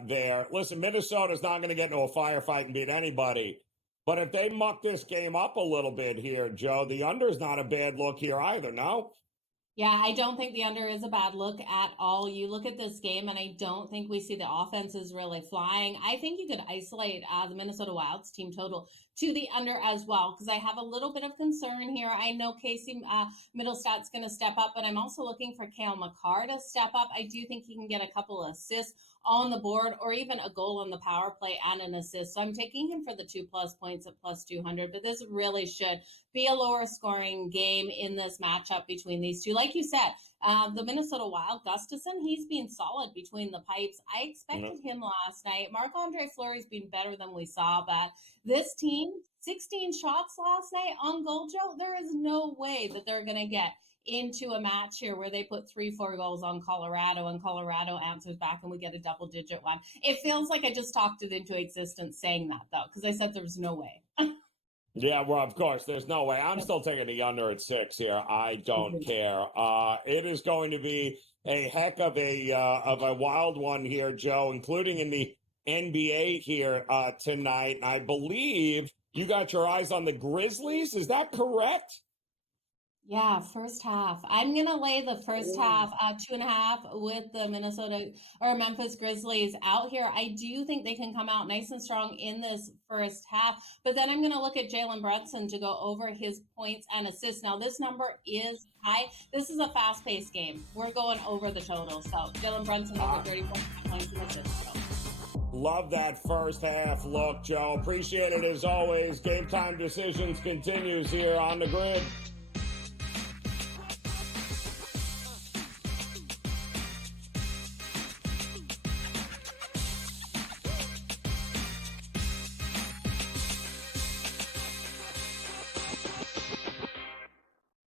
there. Listen, Minnesota's not going to get into a firefight and beat anybody. But if they muck this game up a little bit here, Joe, the under's not a bad look here either, no? Yeah, I don't think the under is a bad look at all. You look at this game, and I don't think we see the offenses really flying. I think you could isolate the Minnesota Wild's team total to the under as well, because I have a little bit of concern here. I know Casey Middlestat's going to step up, but I'm also looking for Cale Makar to step up. I do think he can get a couple of assists on the board, or even a goal on the power play and an assist. So I'm taking him for the 2+ points at plus 200, but this really should be a lower scoring game in this matchup between these two. Like you said, the Minnesota Wild, Gustafsson, he's been solid between the pipes. I expected him last night. Marc-Andre Fleury's been better than we saw, but this team, 16 shots last night on goal, Joe, there is no way that they're going to get into a match here where they put 3-4 goals on Colorado and Colorado answers back and we get a double-digit one. It feels like I just talked it into existence saying that, though, because I said there was no way. Yeah, well, of course, there's no way. I'm still taking the under at 6 here. I don't care. It is going to be a heck of a wild one here, Joe, including in the NBA here tonight. I believe you got your eyes on the Grizzlies. Is that correct? Yeah, first half. I'm going to lay the first half, 2.5 with the Memphis Grizzlies out here. I do think they can come out nice and strong in this first half, but then I'm going to look at Jalen Brunson to go over his points and assists. Now, this number is high. This is a fast-paced game. We're going over the total. So, Jalen Brunson over 34 points and assists. Love that first half look, Joe. Appreciate it as always. Game Time Decisions continues here on the Grid.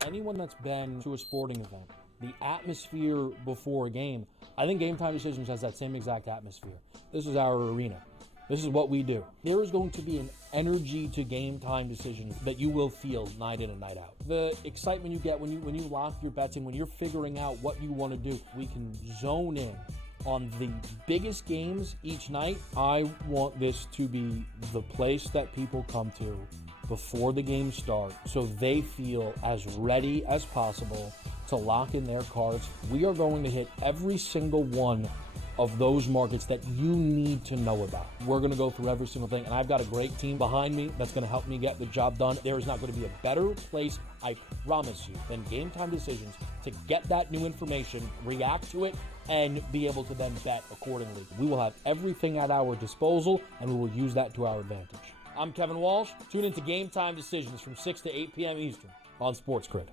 Anyone that's been to a sporting event, the atmosphere before a game, I think Game Time Decisions has that same exact atmosphere. This is our arena. This is what we do. There is going to be an energy to Game Time Decisions that you will feel night in and night out. The excitement you get when you lock your bets in, when you're figuring out what you want to do, we can zone in on the biggest games each night. I want this to be the place that people come to before the game starts so they feel as ready as possible to lock in their cards. We are going to hit every single one of those markets that you need to know about. We're going to go through every single thing, and I've got a great team behind me that's going to help me get the job done. There is not going to be a better place, I promise you, than Game Time Decisions to get that new information, react to it, and be able to then bet accordingly. We will have everything at our disposal, and we will use that to our advantage. I'm Kevin Walsh. Tune into Game Time Decisions from 6 to 8 p.m. Eastern on SportsGrid.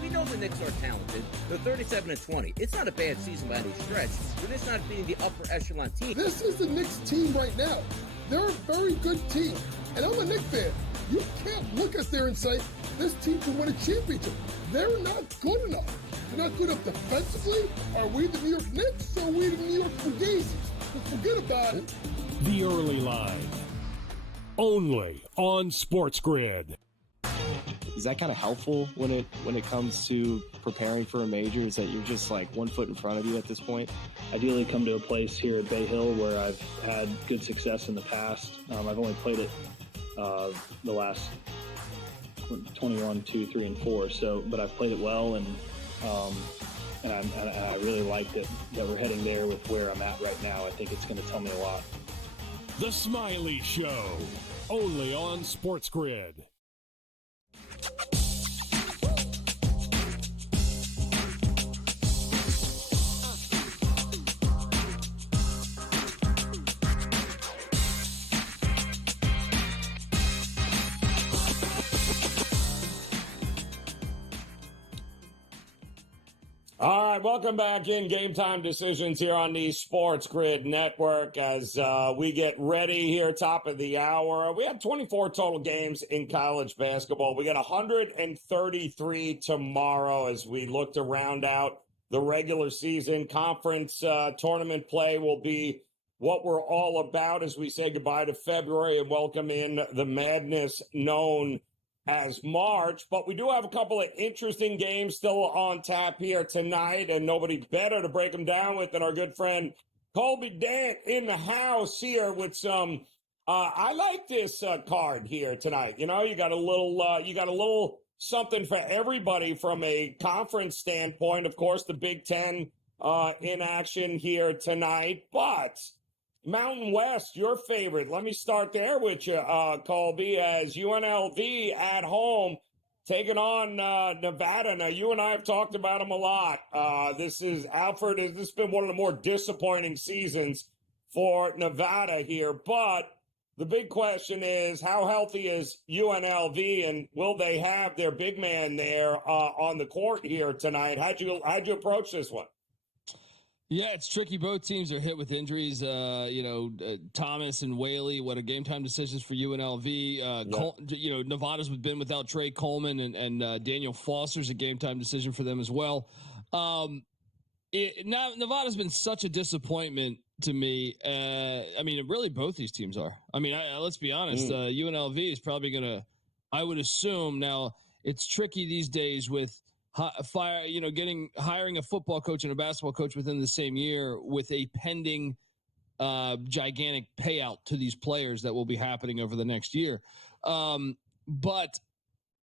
We know the Knicks are talented. They're 37-20. It's not a bad season by any stretch, but it's not being the upper echelon team. This is the Knicks team right now. They're a very good team. And I'm a Knicks fan. You can't look at there and say, this team can win a championship. They're not good enough. They're not good enough defensively. Are we the New York Knicks or are we the New York Fugazi? Forget about it. The Early Line. Only on SportsGrid. Is that kind of helpful when it comes to preparing for a major? Is that you're just like 1 foot in front of you at this point? Ideally come to a place here at Bay Hill where I've had good success in the past. I've only played it the last 21, 2, 3, and 4. So, but I've played it well, and I really like that we're heading there with where I'm at right now. I think it's going to tell me a lot. The Smiley Show, only on SportsGrid. All right, welcome back in Game Time Decisions here on the SportsGrid Network as we get ready here, top of the hour. We have 24 total games in college basketball. We got 133 tomorrow as we look to round out the regular season. Conference tournament play will be what we're all about as we say goodbye to February and welcome in the madness known as March, but we do have a couple of interesting games still on tap here tonight, and nobody better to break them down with than our good friend Colby Dant in the house here with some I like this card here tonight. You know, you got a little something for everybody from a conference standpoint. Of course, the Big Ten in action here tonight, but Mountain West, your favorite. Let me start there with you, Colby, as UNLV at home taking on Nevada. Now, you and I have talked about them a lot. This has been one of the more disappointing seasons for Nevada here, but the big question is, how healthy is UNLV, and will they have their big man there on the court here tonight? How'd you approach this one? Yeah, it's tricky. Both teams are hit with injuries. Thomas and Whaley, what a game time decisions for UNLV. Nevada's been without Trey Coleman and Daniel Foster's a game time decision for them as well. Nevada's been such a disappointment to me. Really both these teams are. Let's be honest. UNLV is probably going to, I would assume now it's tricky these days with hiring a football coach and a basketball coach within the same year with a pending gigantic payout to these players that will be happening over the next year. But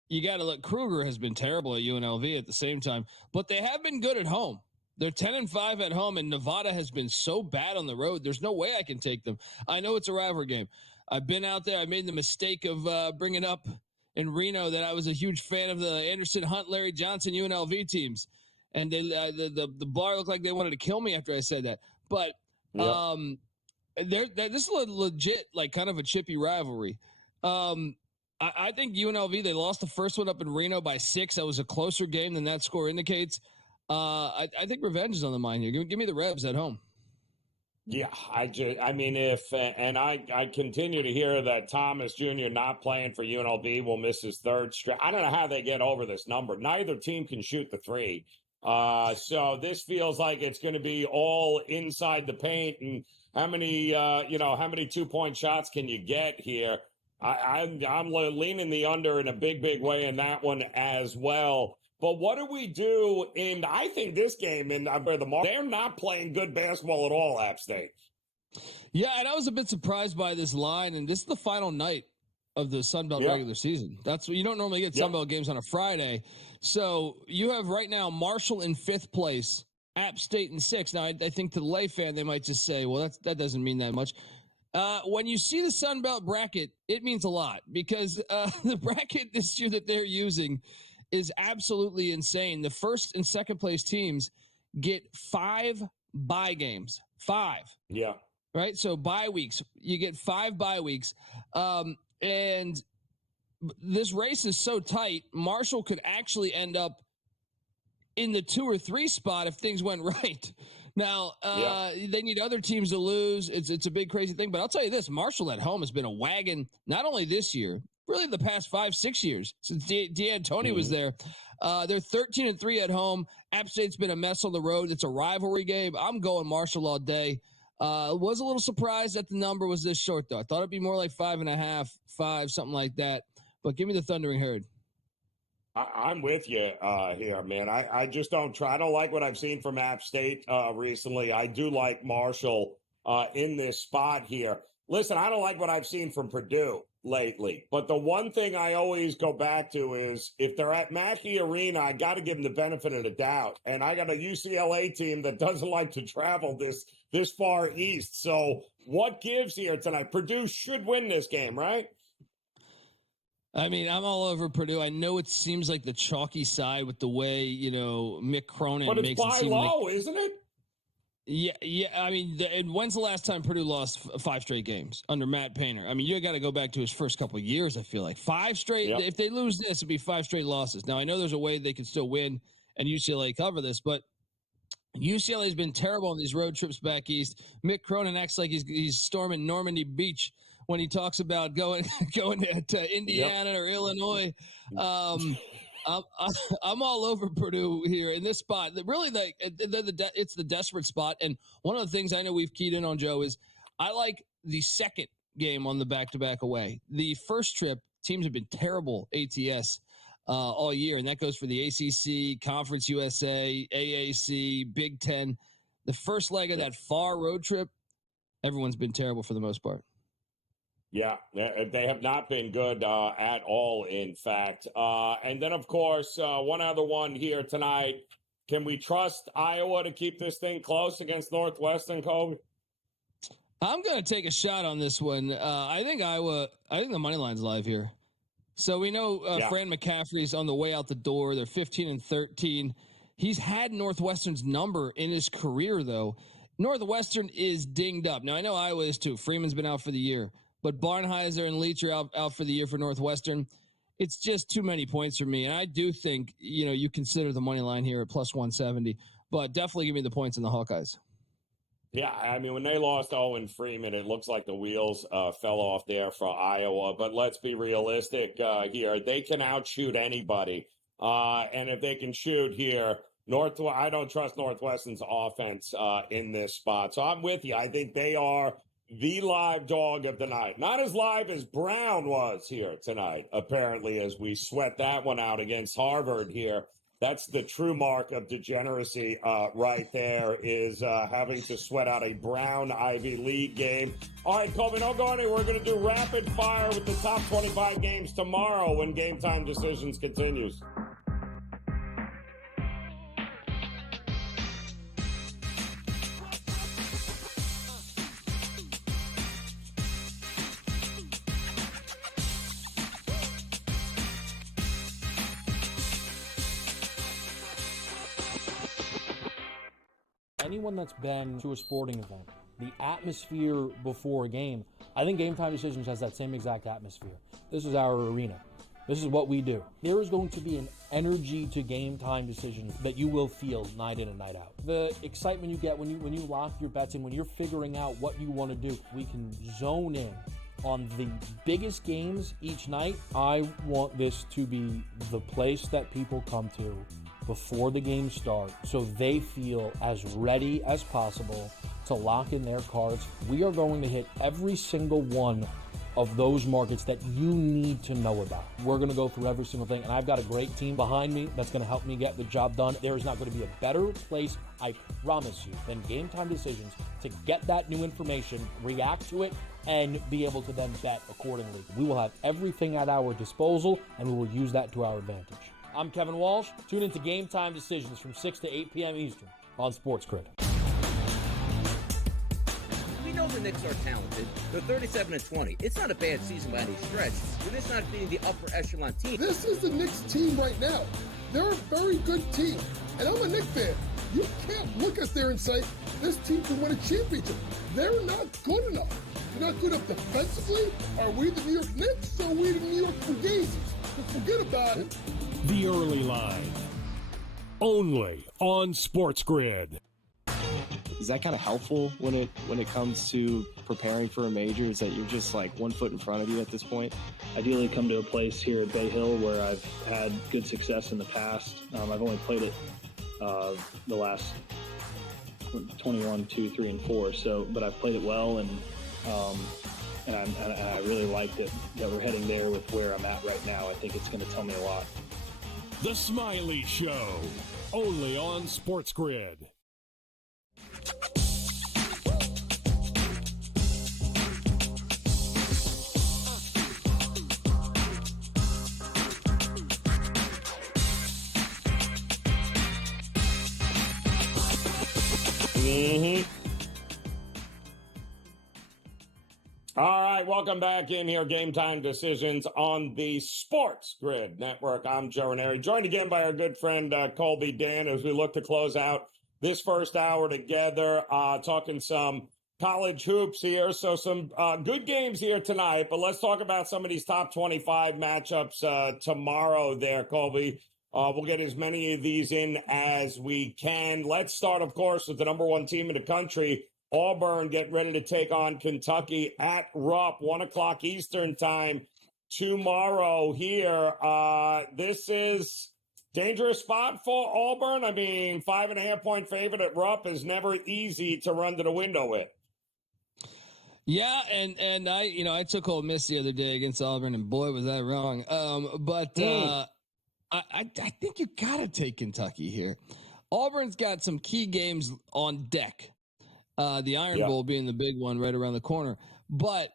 you got to look, Kruger has been terrible at UNLV at the same time, but they have been good at home. They're 10-5 at home, and Nevada has been so bad on the road. There's no way I can take them. I know it's a rivalry game. I've been out there. I made the mistake of bringing up in Reno that I was a huge fan of the Anderson, Hunt, Larry Johnson UNLV teams, and they the bar looked like they wanted to kill me after I said that. But this is a legit, like, kind of a chippy rivalry. I think UNLV, they lost the first one up in Reno by 6. That was a closer game than that score indicates. I think revenge is on the mind here. Give me the Rebs at home. Yeah, I continue to hear that Thomas Jr. not playing for UNLV will miss his third straight. I don't know how they get over this number. Neither team can shoot the three. So this feels like it's going to be all inside the paint. And how many 2-point shots can you get here? I'm leaning the under in a big, big way in that one as well. But what do we do in, I think, this game they're not playing good basketball at all, App State. Yeah, and I was a bit surprised by this line, and this is the final night of the Sun Belt regular season. That's what you don't normally get Sun Belt games on a Friday. So you have right now Marshall in 5th place, App State in 6th. Now, I think to the lay fan, they might just say, well, that doesn't mean that much. When you see the Sun Belt bracket, it means a lot because the bracket this year that they're using is absolutely insane. The first and second place teams get 5 bye games. 5. Yeah. Right? So bye weeks. You get 5 bye weeks. And this race is so tight, Marshall could actually end up in the 2 or 3 spot if things went right. Now, they need other teams to lose. It's a big, crazy thing. But I'll tell you this, Marshall at home has been a wagon, not only this year, really the past 5-6 years since D'Antoni was there. They're 13-3 at home. App State's been a mess on the road. It's a rivalry game. I'm going Marshall all day. Was a little surprised that the number was this short, though. I thought it'd be more like 5.5, 5, something like that. But give me the Thundering Herd. I'm with you here, man. I just don't like what I've seen from App State recently. I do like Marshall in this spot here. Listen, I don't like what I've seen from Purdue lately. But the one thing I always go back to is if they're at Mackey Arena, I got to give them the benefit of the doubt. And I got a UCLA team that doesn't like to travel this far east. So what gives here tonight? Purdue should win this game, right? I mean, I'm all over Purdue. I know it seems like the chalky side with the way, Mick Cronin makes it seem low, like, isn't it? Yeah. I mean, when's the last time Purdue lost 5 straight games under Matt Painter? I mean, you got to go back to his first couple of years, I feel like. 5 straight. Yep. If they lose this, it'd be 5 straight losses. Now, I know there's a way they can still win and UCLA cover this, but UCLA's been terrible on these road trips back east. Mick Cronin acts like he's storming Normandy Beach when he talks about going to Indiana or Illinois. I'm all over Purdue here in this spot. Really, it's the desperate spot. And one of the things I know we've keyed in on, Joe, is I like the second game on the back-to-back away. The first trip, teams have been terrible ATS all year, and that goes for the ACC, Conference USA, AAC, Big Ten. The first leg of that far road trip, everyone's been terrible for the most part. Yeah, they have not been good at all, in fact. And then, of course, one other one here tonight. Can we trust Iowa to keep this thing close against Northwestern, Kobe? I'm going to take a shot on this one. I think the money line's live here. So we know Fran McCaffrey's on the way out the door. They're 15-13. He's had Northwestern's number in his career, though. Northwestern is dinged up. Now, I know Iowa is too. Freeman's been out for the year. But Barnheiser and Leach are out for the year for Northwestern. It's just too many points for me. And I do think, you consider the money line here at plus 170. But definitely give me the points in the Hawkeyes. Yeah, I mean, when they lost Owen Freeman, it looks like the wheels fell off there for Iowa. But let's be realistic here. They can outshoot anybody. And if they can shoot here, I don't trust Northwestern's offense in this spot. So I'm with you. I think they are the live dog of the night. Not as live as Brown was here tonight, apparently, as we sweat that one out against Harvard here. That's the true mark of degeneracy right there, is having to sweat out a Brown Ivy League game. All right, Colby, don't go anywhere. We're going to do rapid fire with the top 25 games tomorrow when Game Time Decisions continues. Anyone that's been to a sporting event, the atmosphere before a game, I think Game Time Decisions has that same exact atmosphere. This is our arena. This is what we do. There is going to be an energy to Game Time Decisions that you will feel night in and night out. The excitement you get when you lock your bets in, when you're figuring out what you want to do, we can zone in on the biggest games each night. I want this to be the place that people come to before the game starts, so they feel as ready as possible to lock in their cards. We are going to hit every single one of those markets that you need to know about. We're going to go through every single thing, and I've got a great team behind me that's going to help me get the job done. There is not going to be a better place, I promise you, than Game Time Decisions to get that new information, react to it, and be able to then bet accordingly. We will have everything at our disposal, and we will use that to our advantage. I'm Kevin Walsh. Tune into Game Time Decisions from 6 to 8 p.m. Eastern on SportsGrid. We know the Knicks are talented. They're 37-20. It's not a bad season by any stretch. They're just not being the upper echelon team. This is the Knicks team right now. They're a very good team. And I'm a Knicks fan. You can't look at there and say, this team can win a championship. They're not good enough. They're not good enough defensively. Are we the New York Knicks or are we the New York Fugazi? Forget about it. The Early Line. Only on SportsGrid. Is that kind of helpful when it comes to preparing for a major? Is that you're just like 1 foot in front of you at this point? Ideally come to a place here at Bay Hill where I've had good success in the past. I've only played it the last 21, 2, 3, and 4. But I've played it well, and I really like that we're heading there with where I'm at right now. I think it's going to tell me a lot. The Smiley Show, only on SportsGrid. All right, welcome back in here. Game Time Decisions on the SportsGrid Network. I'm Joe Raineri, joined again by our good friend Colby Dan as we look to close out this first hour together, talking some college hoops here. So some good games here tonight, but let's talk about some of these top 25 matchups tomorrow there, Colby. We'll get as many of these in as we can. Let's start, of course, with the number one team in the country, Auburn, getting ready to take on Kentucky at Rupp, 1 o'clock Eastern time tomorrow here. This is dangerous spot for Auburn. I mean, 5.5-point favorite at Rupp is never easy to run to the window with. Yeah, and I took Ole Miss the other day against Auburn, and boy, was I wrong. I think you got to take Kentucky here. Auburn's got some key games on deck. The Iron Bowl being the big one right around the corner. But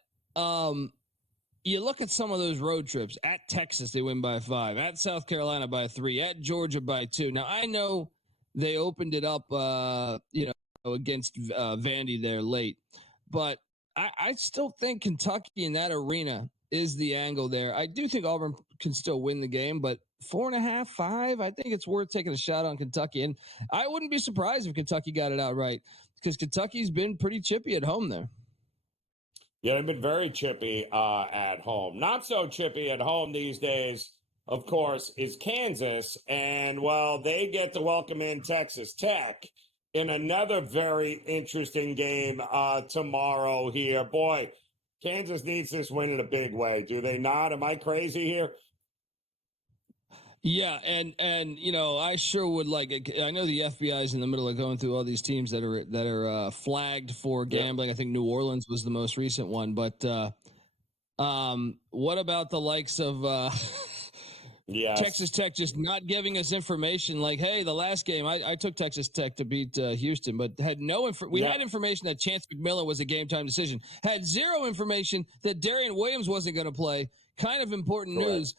you look at some of those road trips. At Texas, they win by 5. At South Carolina by 3. At Georgia by 2. Now, I know they opened it up, against Vandy there late. But I still think Kentucky in that arena is the angle there. I do think Auburn can still win the game, but 4.5, 5, I think it's worth taking a shot on Kentucky. And I wouldn't be surprised if Kentucky got it outright because Kentucky's been pretty chippy at home there. Yeah, they've been very chippy at home. Not so chippy at home these days, of course, is Kansas. And, well, they get to welcome in Texas Tech in another very interesting game tomorrow here. Boy, Kansas needs this win in a big way. Do they not? Am I crazy here? Yeah, and I sure would like. I know the FBI is in the middle of going through all these teams that are flagged for gambling. I think New Orleans was the most recent one, but what about the likes of Texas Tech just not giving us information? Like, hey, the last game I took Texas Tech to beat Houston, but had no had information that Chance McMillan was a game time decision. Had zero information that Darian Williams wasn't going to play. Kind of important news.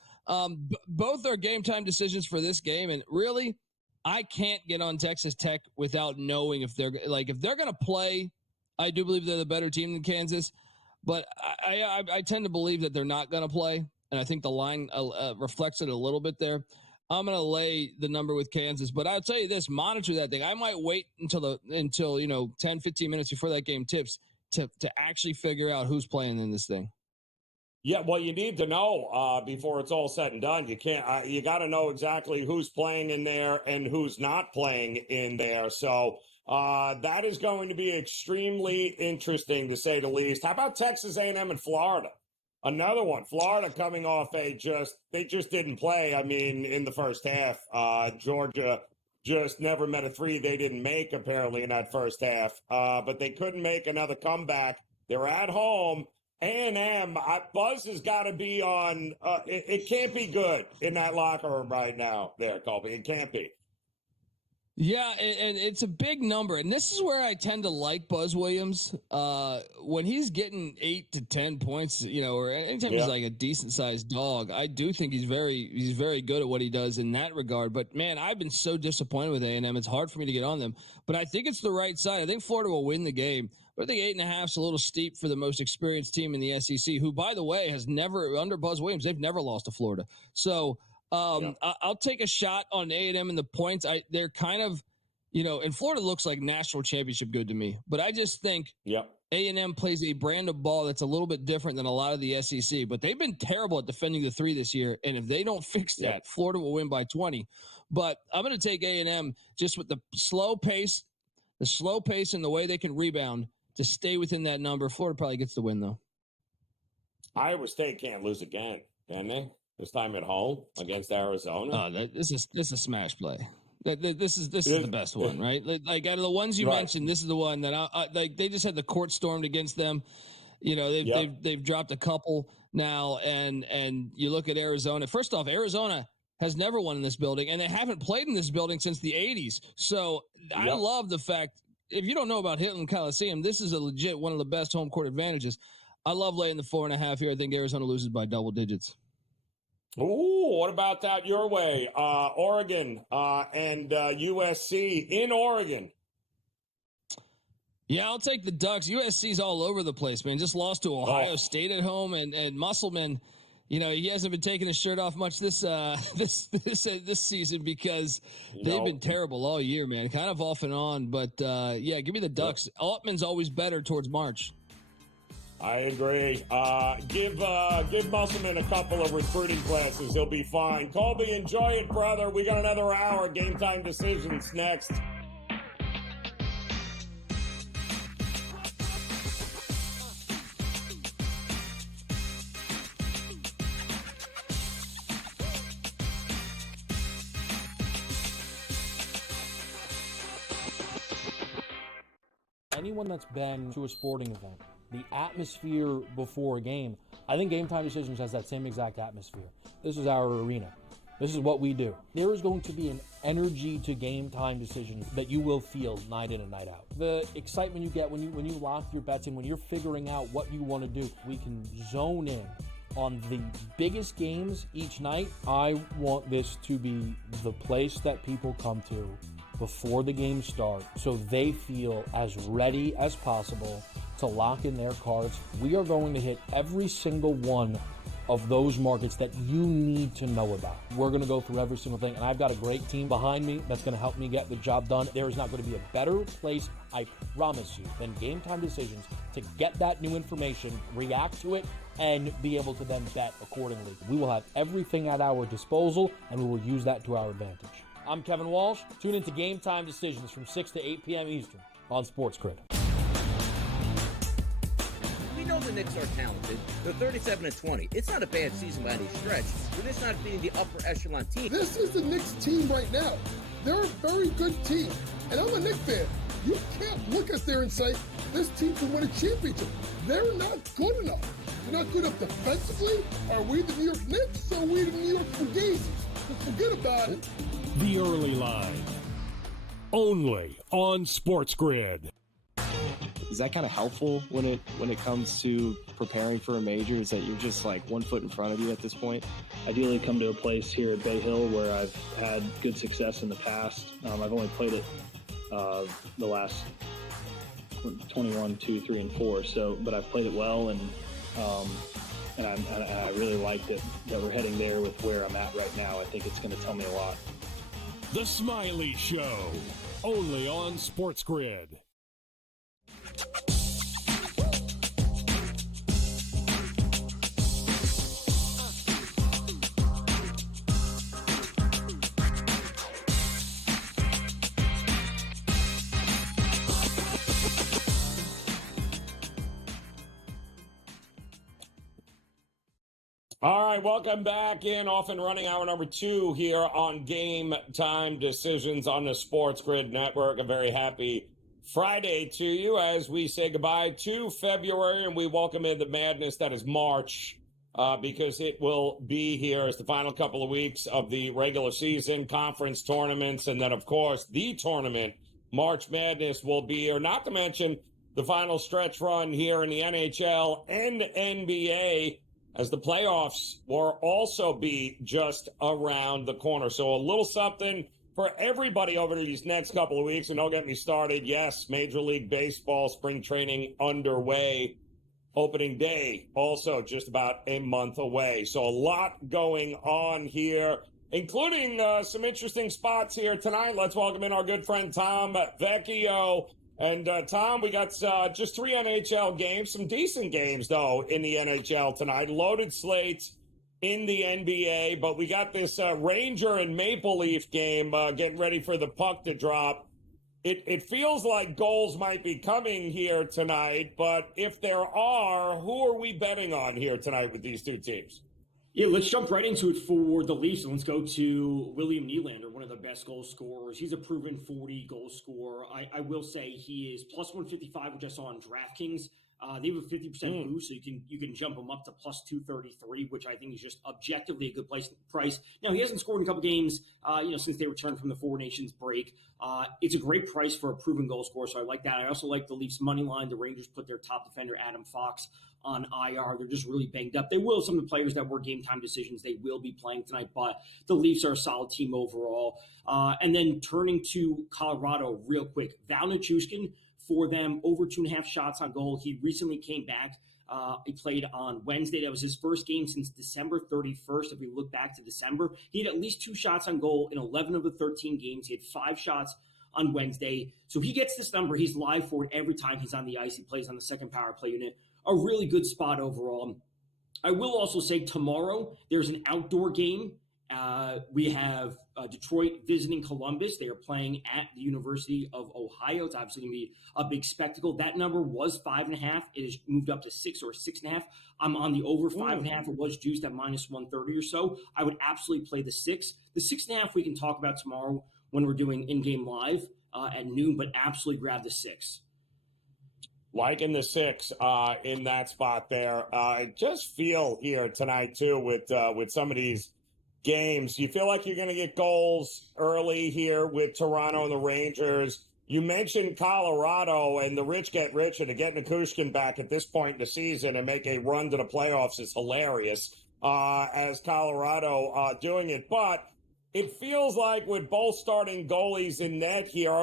Both are game time decisions for this game, and really, I can't get on Texas Tech without knowing if they're going to play. I do believe they're the better team than Kansas, but I tend to believe that they're not going to play, and I think the line reflects it a little bit there. I'm going to lay the number with Kansas, but I'll tell you this: monitor that thing. I might wait until 10, 15 minutes before that game tips to actually figure out who's playing in this thing. Yeah, well, you need to know before it's all said and done. You can't. You got to know exactly who's playing in there and who's not playing in there. So that is going to be extremely interesting, to say the least. How about Texas A&M and Florida? Another one. Florida coming off they just didn't play. I mean, in the first half, Georgia just never met a three they didn't make apparently in that first half. But they couldn't make another comeback. They're at home. A&M, buzz has got to be on. It can't be good in that locker room right now there, Colby. It can't be. Yeah, and it's a big number. And this is where I tend to like Buzz Williams. When he's getting 8 to 10 points, or anytime he's like a decent-sized dog, I do think he's very good at what he does in that regard. But, man, I've been so disappointed with A&M. It's hard for me to get on them. But I think it's the right side. I think Florida will win the game. But I think 8.5 is a little steep for the most experienced team in the SEC, who, by the way, has never, under Buzz Williams, they've never lost to Florida. So I'll take a shot on A&M and the points. They're kind of, and Florida looks like national championship good to me. But I just think A&M plays a brand of ball that's a little bit different than a lot of the SEC. But they've been terrible at defending the three this year. And if they don't fix that, Florida will win by 20. But I'm going to take A&M just with the slow pace and the way they can rebound to stay within that number. Florida probably gets the win, though. Iowa State can't lose again, can they? This time at home against Arizona. This is a smash play. This is the best one, right? Like out of the ones you mentioned, this is the one that they just had the court stormed against them. They've dropped a couple now, and you look at Arizona. First off, Arizona has never won in this building, and they haven't played in this building since the 80s. So I love the fact. If you don't know about Hilton Coliseum, this is a legit one of the best home court advantages. I love laying the 4.5 here. I think Arizona loses by double digits. Ooh, what about that your way? Oregon and USC in Oregon. Yeah, I'll take the Ducks. USC's all over the place, man. Just lost to Ohio State at home, and Musselman, he hasn't been taking his shirt off much this season because they've been terrible all year, man. Kind of off and on, but give me the Ducks. Altman's always better towards March. I agree. Give Musselman a couple of recruiting classes. He'll be fine. Colby, enjoy it, brother. We got another hour. Game Time Decisions next. Anyone that's been to a sporting event, the atmosphere before a game, I think Game Time Decisions has that same exact atmosphere. This is our arena. This is what we do. There is going to be an energy to Game Time Decisions that you will feel night in and night out. The excitement you get when you lock your bets in, when you're figuring out what you want to do, we can zone in on the biggest games each night, I want this to be the place that people come to before the games start so they feel as ready as possible to lock in their cards. We are going to hit every single one of those markets that you need to know about. We're going to go through every single thing, and I've got a great team behind me that's going to help me get the job done. There is not going to be a better place, I promise you, than GameTime Decisions to get that new information, react to it, and be able to then bet accordingly. We will have everything at our disposal, and we will use that to our advantage. I'm Kevin Walsh. Tune into GameTime Decisions from 6 to 8 p.m. Eastern on SportsGrid. We know the Knicks are talented. They're 37-20. It's not a bad season by any stretch. We're just not beating the upper echelon team. This is the Knicks team right now. They're a very good team. And I'm a Knicks fan. You can't look at there and say, this team can win a championship. They're not good enough. They're not good enough defensively. Are we the New York Knicks or are we the New York Fugazis? Just forget about it. The Early Line. Only on SportsGrid. Is that kind of helpful when it comes to preparing for a major? Is that you're just like 1 foot in front of you at this point? Ideally, come to a place here at Bay Hill where I've had good success in the past. I've only played it the last 21, 2, 3, and 4. So, but I've played it well, and I really like that we're heading there with where I'm at right now. I think it's going to tell me a lot. The Smiley Show, only on SportsGrid. All right, welcome back in, off and running hour number 2 here on Game Time Decisions on the SportsGrid Network. A very happy Friday to you as we say goodbye to February and we welcome in the madness that is March because it will be here as the final couple of weeks of the regular season, conference tournaments, and then, of course, the tournament. March Madness will be here, not to mention the final stretch run here in the NHL and NBA, as the playoffs will also be just around the corner. So a little something for everybody over these next couple of weeks. And don't get me started. Yes, Major League Baseball spring training underway. Opening day also just about a month away. So a lot going on here, including some interesting spots here tonight. Let's welcome in our good friend Tom Vecchio. And, Tom, we got just 3 NHL games, some decent games, though, in the NHL tonight. Loaded slates in the NBA, but we got this Ranger and Maple Leaf game getting ready for the puck to drop. It feels like goals might be coming here tonight, but if there are, who are we betting on here tonight with these two teams? Yeah, let's jump right into it for the Leafs, and let's go to William Nylander, one of their best goal scorers. He's a proven 40 goal scorer. I will say he is plus 155, which I saw on DraftKings. They have a 50% boost, so you can jump him up to plus 233, which I think is just objectively a good price. Now, he hasn't scored in a couple games, since they returned from the Four Nations break. It's a great price for a proven goal scorer, so I like that. I also like the Leafs money line. The Rangers put their top defender, Adam Fox, on IR. They're just really banged up. They will, some of the players that were game time decisions, they will be playing tonight, but the Leafs are a solid team overall. And then turning to Colorado real quick, Val Nichushkin for them, over 2.5 shots on goal. He recently came back. He played on Wednesday. That was his first game since December 31st. If we look back to December, he had at least 2 shots on goal in 11 of the 13 games. He had 5 shots on Wednesday. So he gets this number. He's live for it every time he's on the ice. He plays on the second power play unit. A really good spot overall. I will also say tomorrow there's an outdoor game. We have Detroit visiting Columbus. They are playing at the University of Ohio. It's obviously going to be a big spectacle. That number was 5.5. It has moved up to 6 or 6.5. I'm on the over 5.5. It was juiced at minus 130 or so. I would absolutely play the 6. The 6.5 we can talk about tomorrow when we're doing in-game live at noon, but absolutely grab the 6. Liking the 6 in that spot there. I just feel here tonight, too, with some of these games, you feel like you're going to get goals early here with Toronto and the Rangers. You mentioned Colorado, and the rich get richer. To get Nikushkin back at this point in the season and make a run to the playoffs is hilarious, as Colorado doing it. But it feels like with both starting goalies in net here,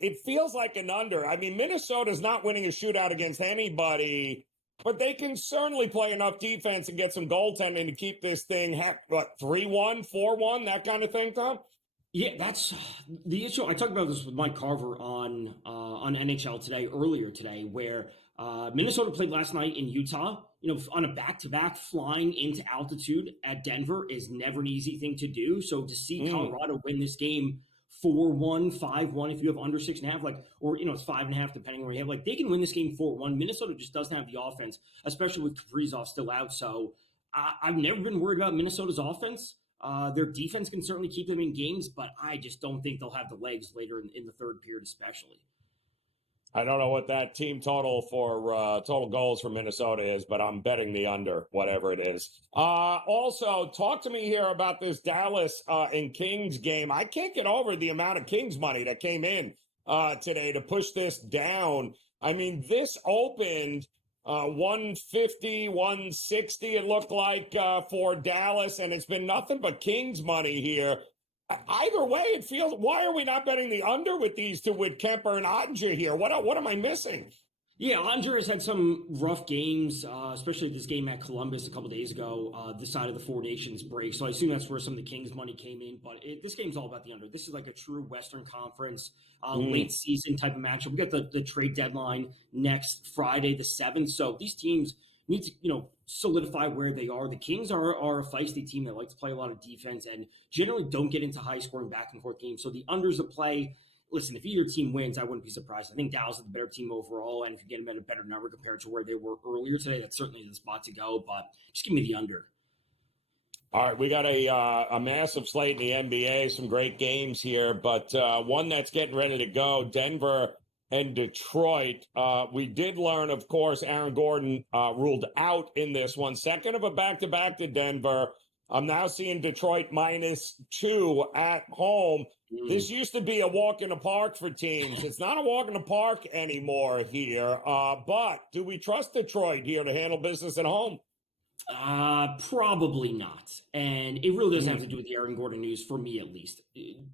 it feels like an under. I mean, Minnesota's not winning a shootout against anybody, but they can certainly play enough defense and get some goaltending to keep this thing, 3-1, 4-1, that kind of thing, Tom? Yeah, that's the issue. I talked about this with Mike Carver on NHL earlier today, where Minnesota played last night in Utah. You know, on a back-to-back, flying into altitude at Denver is never an easy thing to do. So to see Colorado win this game 4-1, 5-1, if you have under 6.5, or it's 5.5, depending where you have, they can win this game 4-1. Minnesota just doesn't have the offense, especially with Kaprizov still out. So I've never been worried about Minnesota's offense. Their defense can certainly keep them in games, but I just don't think they'll have the legs later in the third period, especially. I don't know what that team total for total goals for Minnesota is, but I'm betting the under, whatever it is. Also, talk to me here about this Dallas and Kings game. I can't get over the amount of Kings money that came in today to push this down. I mean, this opened 150, 160, it looked like, for Dallas, and it's been nothing but Kings money here. Either way, it feels, why are we not betting the under with these two, with Kemper and Ottinger here? What am I missing? Yeah, Ottinger has had some rough games, especially this game at Columbus a couple days ago, this side of the Four Nations break. So I assume that's where some of the Kings money came in. But this game's all about the under. This is like a true Western Conference late season type of matchup. We got the trade deadline next Friday, the 7th. So these teams need to, solidify where they are. The Kings are a feisty team that like to play a lot of defense and generally don't get into high-scoring back-and-forth games. So the unders to play. Listen, if either team wins, I wouldn't be surprised. I think Dallas is the better team overall, and if you get them at a better number compared to where they were earlier today, that's certainly the spot to go. But just give me the under. All right, we got a massive slate in the NBA, some great games here, but one that's getting ready to go, Denver and Detroit. We did learn, of course, Aaron Gordon ruled out in this one. Second of a back-to-back to Denver. I'm now seeing Detroit -2 at home. This used to be a walk in the park for teams. It's not a walk in the park anymore here. But do we trust Detroit here to handle business at home? Probably not. And it really doesn't have to do with the Aaron Gordon news, for me at least.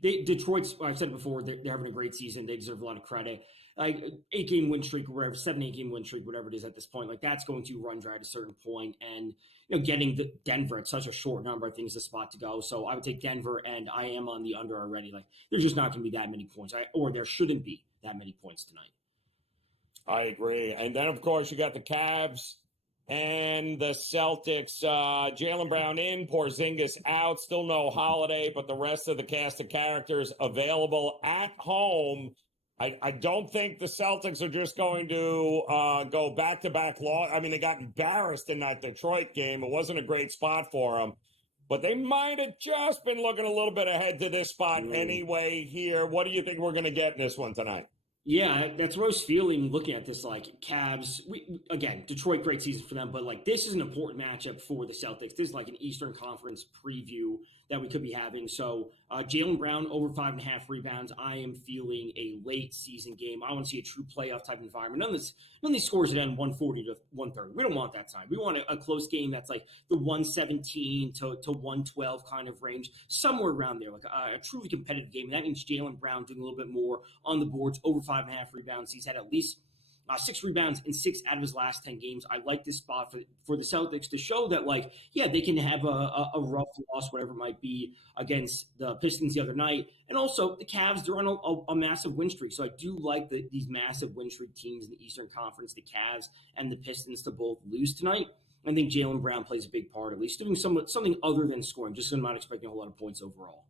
Detroit's, I've said it before, they're having a great season. They deserve a lot of credit. Like 8-game win streak or whatever, 7-8-game win streak, whatever it is at this point, that's going to run dry at a certain point. And getting the Denver at such a short number, I think, is the spot to go. So I would take Denver, and I am on the under already. There's just not going to be that many points, or there shouldn't be that many points tonight. I agree. And then, of course, you got the Cavs and the Celtics. Jaylen Brown in, Porzingis out, still no Holiday, but the rest of the cast of characters available at home. I don't think the Celtics are just going to go back-to-back loss. I mean, they got embarrassed in that Detroit game. It wasn't a great spot for them. But they might have just been looking a little bit ahead to this spot anyway here. What do you think we're going to get in this one tonight? Yeah, that's what I was feeling looking at this, Cavs. Again, Detroit, great season for them, but this is an important matchup for the Celtics. This is like an Eastern Conference preview that we could be having. So Jaylen Brown over 5.5 rebounds. I am feeling a late season game. I want to see a true playoff type environment. None of these scores that end 140 to 130. We don't want that time. We want a close game that's like the 117 to 112 kind of range, somewhere around there, a truly competitive game. And that means Jaylen Brown doing a little bit more on the boards, over 5.5 rebounds. He's had at least 6 rebounds in 6 out of his last 10 games. I like this spot for the Celtics to show that, they can have a rough loss, whatever it might be, against the Pistons the other night. And also, the Cavs, they're on a massive win streak. So I do like these massive win streak teams in the Eastern Conference, the Cavs and the Pistons, to both lose tonight. I think Jaylen Brown plays a big part, at least doing something other than scoring. Just I'm not expecting a whole lot of points overall.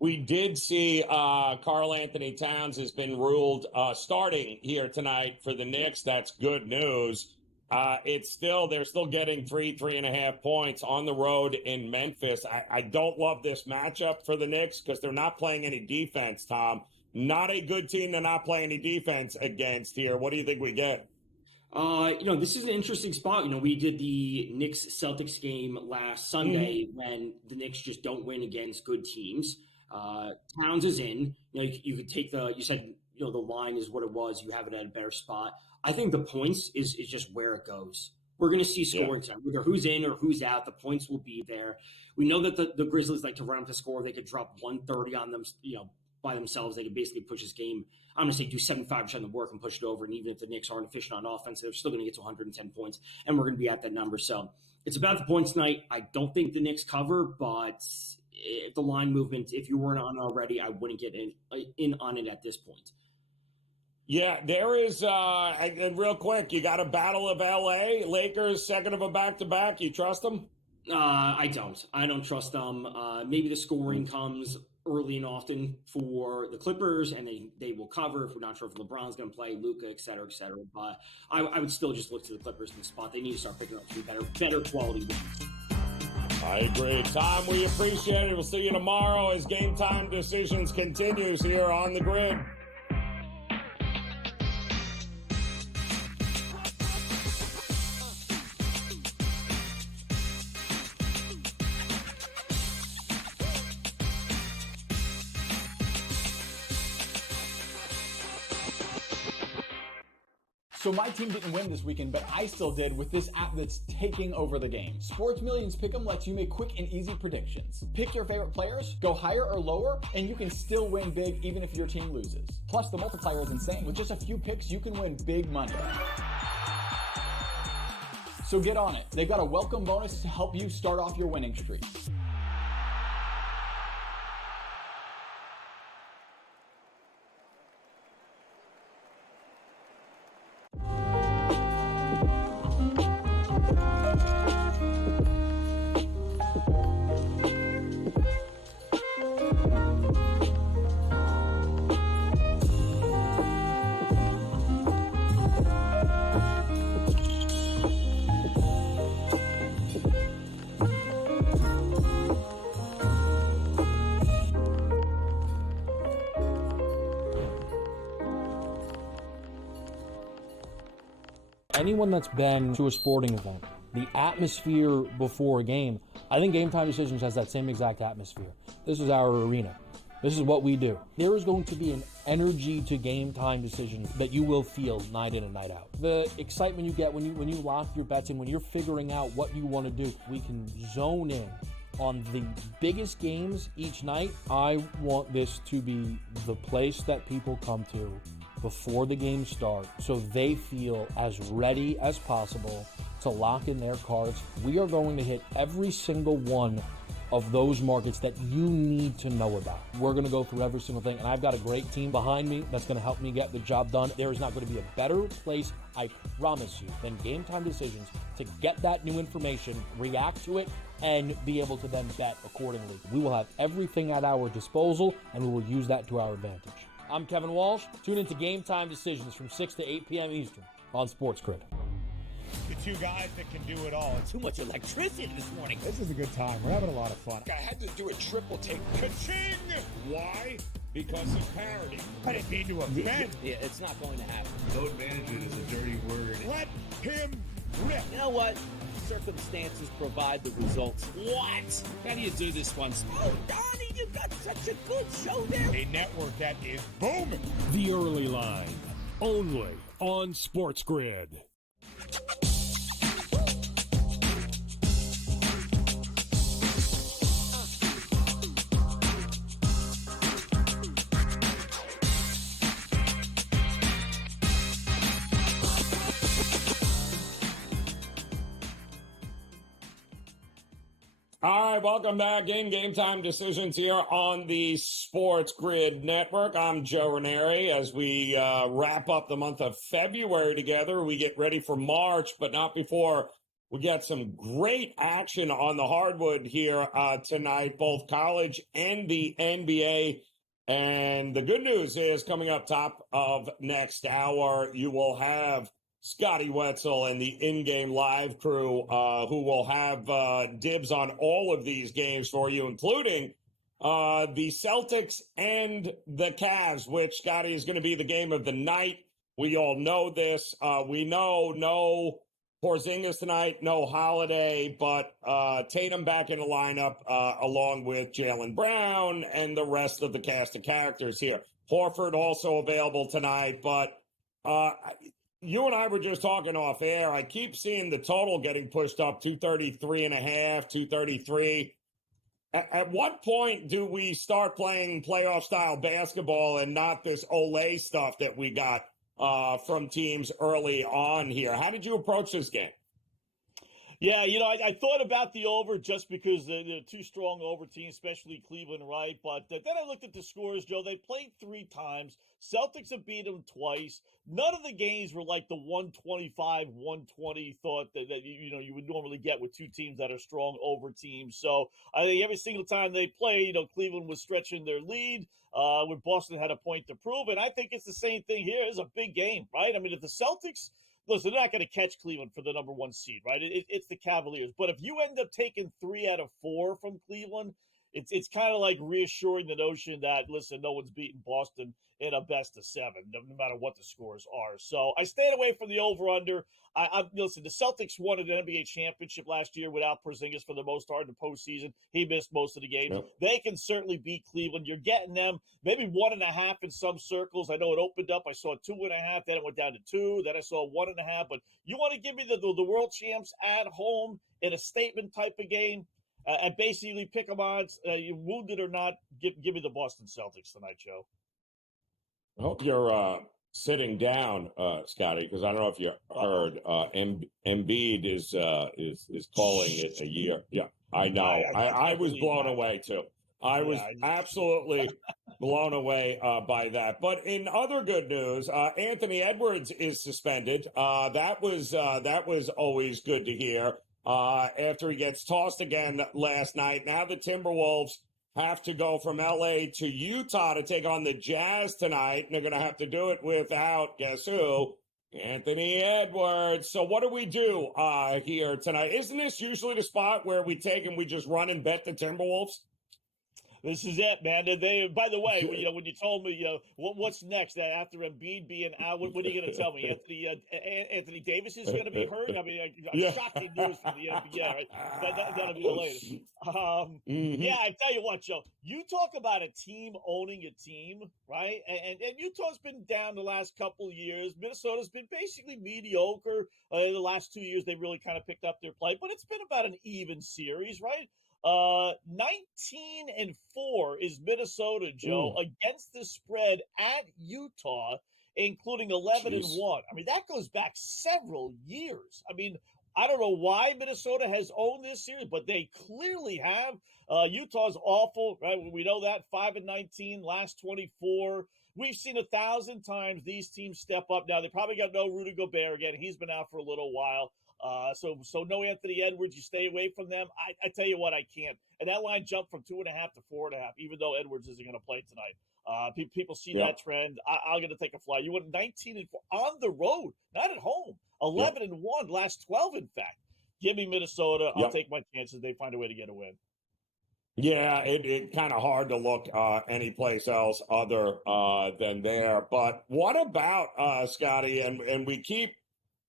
We did see Karl Anthony Towns has been ruled starting here tonight for the Knicks. That's good news. They're still getting 3.5 points on the road in Memphis. I don't love this matchup for the Knicks because they're not playing any defense, Tom. Not a good team to not play any defense against here. What do you think we get? This is an interesting spot. We did the Knicks-Celtics game last Sunday when the Knicks just don't win against good teams. Towns is in. You could take you said, the line is what it was. You have it at a better spot. I think the points is just where it goes. We're going to see scoring time. Whether who's in or who's out, the points will be there. We know that the Grizzlies like to run up the score. They could drop 130 on them, by themselves. They could basically push this game. I'm going to say do 75% of the work and push it over. And even if the Knicks aren't efficient on offense, they're still going to get to 110 points. And we're going to be at that number. So it's about the points tonight. I don't think the Knicks cover, but if the line movement, if you weren't on already, I wouldn't get in on it at this point. Yeah, there is, and real quick, you got a battle of L.A., Lakers, second of a back-to-back. You trust them? I don't. I don't trust them. Maybe the scoring comes early and often for the Clippers, and they will cover if we're not sure if LeBron's going to play, Luka, et cetera, et cetera. But I would still just look to the Clippers in the spot. They need to start picking up some better quality wins. I agree. Tom, we appreciate it. We'll see you tomorrow as Game Time Decisions continues here on the Grid. So my team didn't win this weekend, but I still did with this app that's taking over the game. Sports Millions Pick'em lets you make quick and easy predictions. Pick your favorite players, go higher or lower, and you can still win big even if your team loses. Plus, the multiplier is insane. With just a few picks, you can win big money. So get on it. They've got a welcome bonus to help you start off your winning streak. Anyone that's been to a sporting event, the atmosphere before a game, I think Game Time Decisions has that same exact atmosphere. This is our arena. This is what we do. There is going to be an energy to Game Time Decisions that you will feel night in and night out. The excitement you get when you lock your bets in, when you're figuring out what you want to do, we can zone in on the biggest games each night. I want this to be the place that people come to before the game starts so they feel as ready as possible to lock in their cards. We are going to hit every single one of those markets that you need to know about. We're going to go through every single thing, and I've got a great team behind me that's going to help me get the job done. There is not going to be a better place, I promise you, than Game Time Decisions to get that new information, react to it, and be able to then bet accordingly. We will have everything at our disposal, and we will use that to our advantage. I'm Kevin Walsh. Tune into Game Time Decisions from 6 to 8 p.m. Eastern on SportsGrid. The two guys that can do it all. Too much electricity this morning. This is a good time. We're having a lot of fun. I had to do a triple take. Ka-ching! Why? Because of parity. I didn't mean to offend. Yeah, it's not going to happen. Load management is a dirty word. Let him rip. You know what? Circumstances provide the results. What? How do you do this one? Oh, Donnie, you got such a good show there. A network that is booming. The Early Line, only on SportsGrid. All right, welcome back in Game Time Decisions here on the Sports Grid Network. I'm Joe Raineri. As we wrap up the month of February together, we get ready for March, but not before we get some great action on the hardwood here tonight, both college and the NBA. And the good news is coming up top of next hour, you will have Scotty Wetzel and the in-game live crew who will have dibs on all of these games for you, including the Celtics and the Cavs, which, Scotty, is going to be the game of the night. We all know this. We know no Porzingis tonight, no Holiday, but Tatum back in the lineup along with Jaylen Brown and the rest of the cast of characters here. Horford also available tonight, but you and I were just talking off air. I keep seeing the total getting pushed up 233.5, 233. At what point do we start playing playoff style basketball and not this Olay stuff that we got from teams early on here? How did you approach this game? Yeah, I thought about the over just because they're two strong over teams, especially Cleveland, right? But then I looked at the scores, Joe. They played 3 times. Celtics have beat them twice. None of the games were like the 125, 120 thought that you would normally get with two teams that are strong over teams. So I think every single time they play, Cleveland was stretching their lead when Boston had a point to prove. And I think it's the same thing here. It's a big game, right? I mean, if the Celtics – listen, they're not going to catch Cleveland for the number 1 seed, right? It's the Cavaliers. But if you end up taking 3 out of 4 from Cleveland, it's kind of like reassuring the notion that, listen, no one's beaten Boston in a best of 7, no matter what the scores are. So I stayed away from the over-under. Listen, the Celtics won an NBA championship last year without Porzingis for the most part in the postseason. He missed most of the games. Yep. They can certainly beat Cleveland. You're getting them maybe 1.5 in some circles. I know it opened up. I saw 2.5. Then it went down to 2. Then I saw 1.5. But you want to give me the world champs at home in a statement type of game? And basically pick them odds, you wounded or not, give me the Boston Celtics tonight, Joe. I hope you're sitting down, Scotty, because I don't know if you heard. Embiid is calling it a year. Yeah, I know. I was blown away too. I was absolutely blown away by that. But in other good news, Anthony Edwards is suspended. That was always good to hear. After he gets tossed again last night. Now the Timberwolves have to go from L.A. to Utah to take on the Jazz tonight. And they're going to have to do it without, guess who? Anthony Edwards. So what do we do here tonight? Isn't this usually the spot where we take and we just run and bet the Timberwolves? This is it, man. By the way, when you told me, what's next after Embiid being out, what are you going to tell me? Anthony Davis is going to be hurt? I mean, shocking news from the NBA, right? That'll be later. Yeah, I tell you what, Joe, you talk about a team owning a team, right? And Utah's been down the last couple of years. Minnesota's been basically mediocre. The last 2 years, they really kind of picked up their play, but it's been about an even series, right? 19-4 is Minnesota, Joe, against the spread at Utah, including 11-1. I mean, that goes back several years. I mean, I don't know why Minnesota has owned this series, but they clearly have. Utah's awful, right? We know that. 5-19, last 24. We've seen 1,000 times these teams step up. Now, they probably got no Rudy Gobert again. He's been out for a little while. So no Anthony Edwards. You stay away from them. I tell you what, I can't. And that line jumped from 2.5 to 4.5, even though Edwards isn't going to play tonight. People see that trend. I'm going to take a fly. You went 19-4 on the road, not at home. 11-1, last 12, in fact. Give me Minnesota. I'll take my chances. They find a way to get a win. Yeah, it kind of hard to look any place else other than there. But what about Scotty? And we keep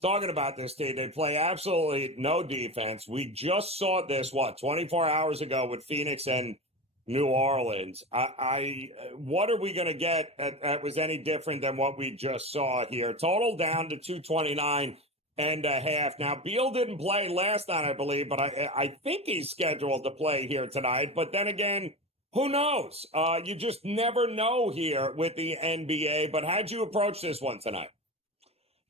talking about this team. They play absolutely no defense. We just saw this, 24 hours ago with Phoenix and New Orleans. What are we going to get that was any different than what we just saw here? Total down to 229.5. Now, Beal didn't play last night, I believe, but I think he's scheduled to play here tonight. But then again, who knows? You just never know here with the NBA. But how'd you approach this one tonight?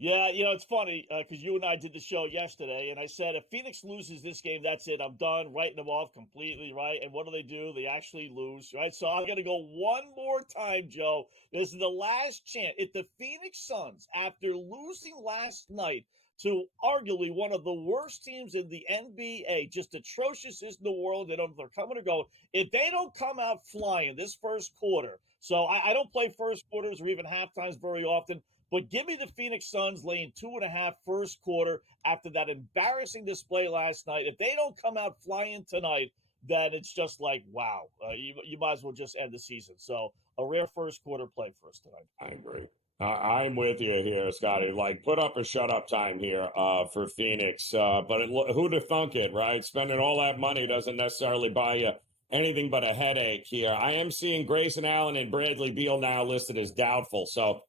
Yeah, it's funny because you and I did the show yesterday, and I said if Phoenix loses this game, that's it. I'm done, writing them off completely, right? And what do? They actually lose, right? So I'm going to go one more time, Joe. This is the last chance. If the Phoenix Suns, after losing last night to arguably one of the worst teams in the NBA, just atrocious in the world, they don't know if they're coming or going, if they don't come out flying this first quarter, so I don't play first quarters or even half times very often, but give me the Phoenix Suns laying 2.5 first quarter after that embarrassing display last night. If they don't come out flying tonight, then it's just like, wow, you might as well just end the season. So a rare first quarter play for us tonight. I agree. I'm with you here, Scotty. Like, put up a shut up time here for Phoenix. But who'd have thunk it, right? Spending all that money doesn't necessarily buy you anything but a headache here. I am seeing Grayson Allen and Bradley Beal now listed as doubtful. So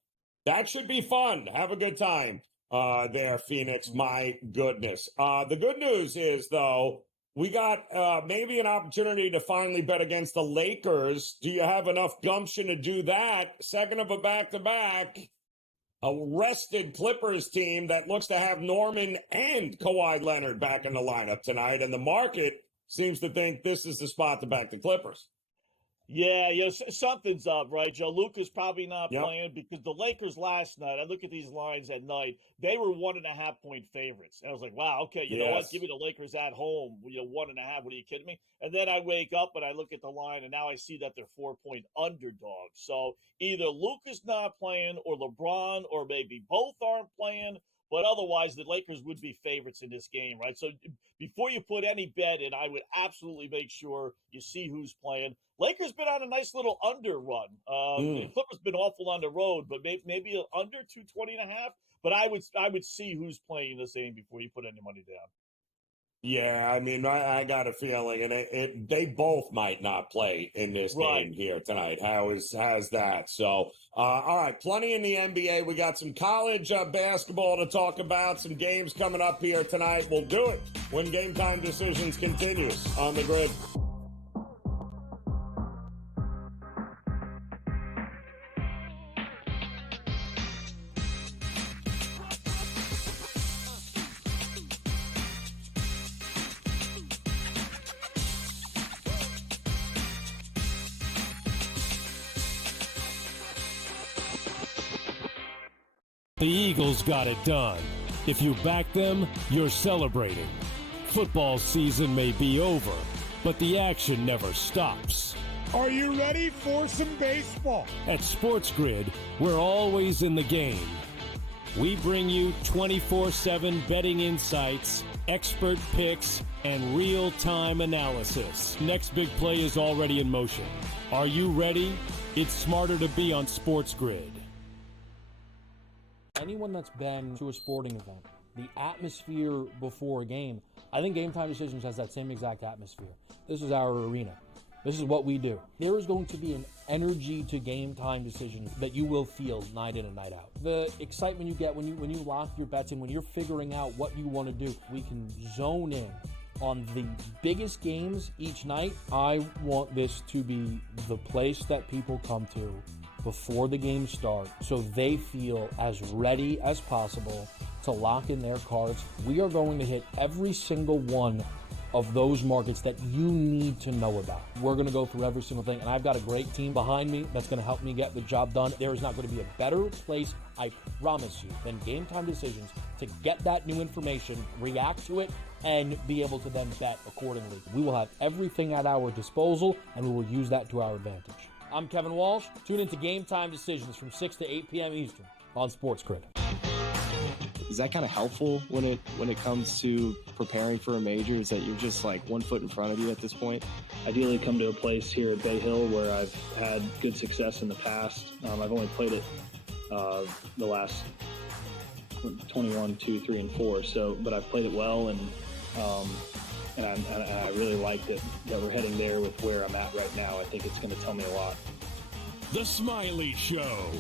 that should be fun. Have a good time there, Phoenix. My goodness. The good news is, though, we got maybe an opportunity to finally bet against the Lakers. Do you have enough gumption to do that? Second of a back-to-back. A rested Clippers team that looks to have Norman and Kawhi Leonard back in the lineup tonight. And the market seems to think this is the spot to back the Clippers. Yeah, something's up, right, Joe? Luka's probably not playing because the Lakers last night, I look at these lines at night, they were 1.5-point favorites. And I was like, wow, okay, you know what? Give me the Lakers at home, 1.5. What are you kidding me? And then I wake up and I look at the line and now I see that they're 4-point underdogs. So either Luka's not playing or LeBron or maybe both aren't playing. But otherwise, the Lakers would be favorites in this game, right? So before you put any bet in, I would absolutely make sure you see who's playing. Lakers been on a nice little under run. The Clippers been awful on the road, but maybe under 220.5. But I would see who's playing this game before you put any money down. Yeah, I mean, I got a feeling, and they both might not play in this game here tonight. How's that? So, all right, plenty in the NBA. We got some college basketball to talk about, some games coming up here tonight. We'll do it when Game Time Decisions continues on the grid. The Eagles got it done. If you back them, you're celebrating. Football season may be over, but the action never stops. Are you ready for some baseball? At SportsGrid, we're always in the game. We bring you 24/7 betting insights, expert picks, and real-time analysis. Next big play is already in motion. Are you ready? It's smarter to be on SportsGrid. Anyone that's been to a sporting event, the atmosphere before a game, I think Game Time Decisions has that same exact atmosphere. This is our arena. This is what we do. There is going to be an energy to Game Time Decisions that you will feel night in and night out. The excitement you get when you lock your bets in, when you're figuring out what you want to do, we can zone in on the biggest games each night. I want this to be the place that people come to before the game starts so they feel as ready as possible to lock in their cards. We are going to hit every single one of those markets that you need to know about. We're going to go through every single thing, and I've got a great team behind me that's going to help me get the job done. There is not going to be a better place, I promise you, than Game Time Decisions to get that new information, react to it, and be able to then bet accordingly. We will have everything at our disposal, and we will use that to our advantage. I'm Kevin Walsh. Tune into Game Time Decisions from 6 to 8 p.m. Eastern on SportsGrid. Is that kind of helpful when it comes to preparing for a major? Is that you're just like 1 foot in front of you at this point? Ideally come to a place here at Bay Hill where I've had good success in the past. I've only played it the last 21, 2, 3, and 4. So, but I've played it well, and I really like that we're heading there with where I'm at right now. I think it's going to tell me a lot. The Smiley Show,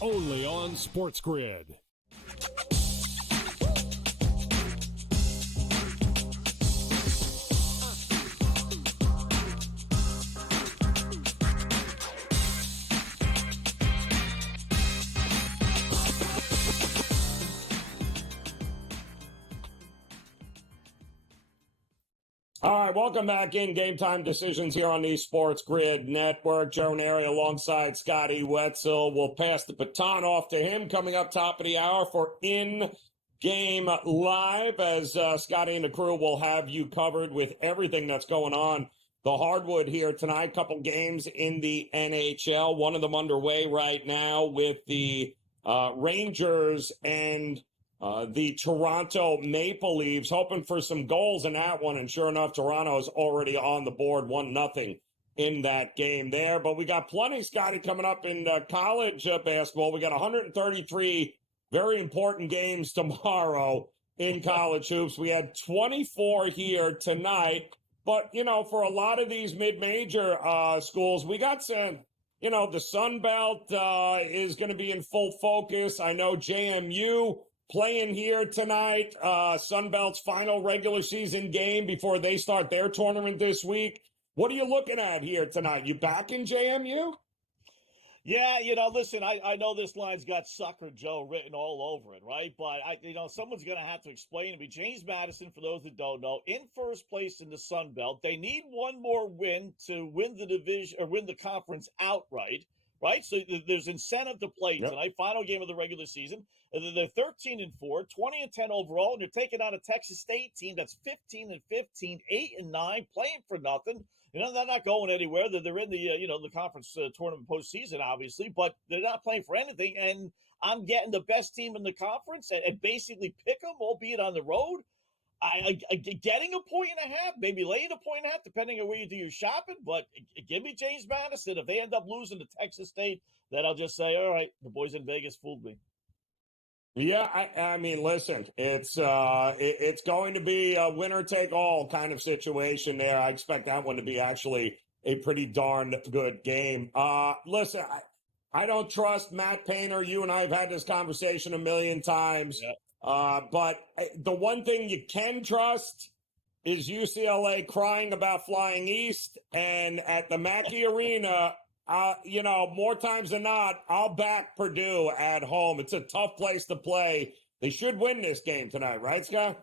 only on SportsGrid. All right, welcome back in Game Time Decisions here on the SportsGrid Network. Joe Raineri alongside Scotty Wetzel. We'll pass the baton off to him coming up top of the hour for In-Game Live, as Scotty and the crew will have you covered with everything that's going on the hardwood here tonight. Couple games in the NHL, one of them underway right now with the Rangers and the Toronto Maple Leafs, hoping for some goals in that one. And sure enough, Toronto's already on the board, 1-0 in that game there. But we got plenty, Scotty, coming up in college basketball. We got 133 very important games tomorrow in college hoops. We had 24 here tonight. But, for a lot of these mid-major schools, we got some, the Sun Belt is going to be in full focus. I know JMU playing here tonight, Sun Belt's final regular season game before they start their tournament this week. What are you looking at here tonight? You back in JMU? Yeah, listen, I know this line's got Sucker Joe written all over it, right? But, someone's going to have to explain to me. James Madison, for those that don't know, in first place in the Sun Belt. They need one more win to win the division or win the conference outright, right? So there's incentive to play tonight, final game of the regular season. They're 13-4, 20-10 overall, and they're taking on a Texas State team that's 15-15, 8-9, playing for nothing. They're not going anywhere. They're in the the conference tournament postseason, obviously, but they're not playing for anything. And I'm getting the best team in the conference and basically pick them, albeit on the road. Getting a point and a half, maybe laying a point and a half, depending on where you do your shopping. But give me James Madison. If they end up losing to Texas State, then I'll just say, all right, the boys in Vegas fooled me. Yeah, I mean, listen, it's going to be a winner-take-all kind of situation there. I expect that one to be actually a pretty darn good game. Listen, I don't trust Matt Painter. You and I have had this conversation a million times. Yeah. But the one thing you can trust is UCLA crying about flying east, and at the Mackey Arena, more times than not, I'll back Purdue at home. It's a tough place to play. They should win this game tonight, right, Scott?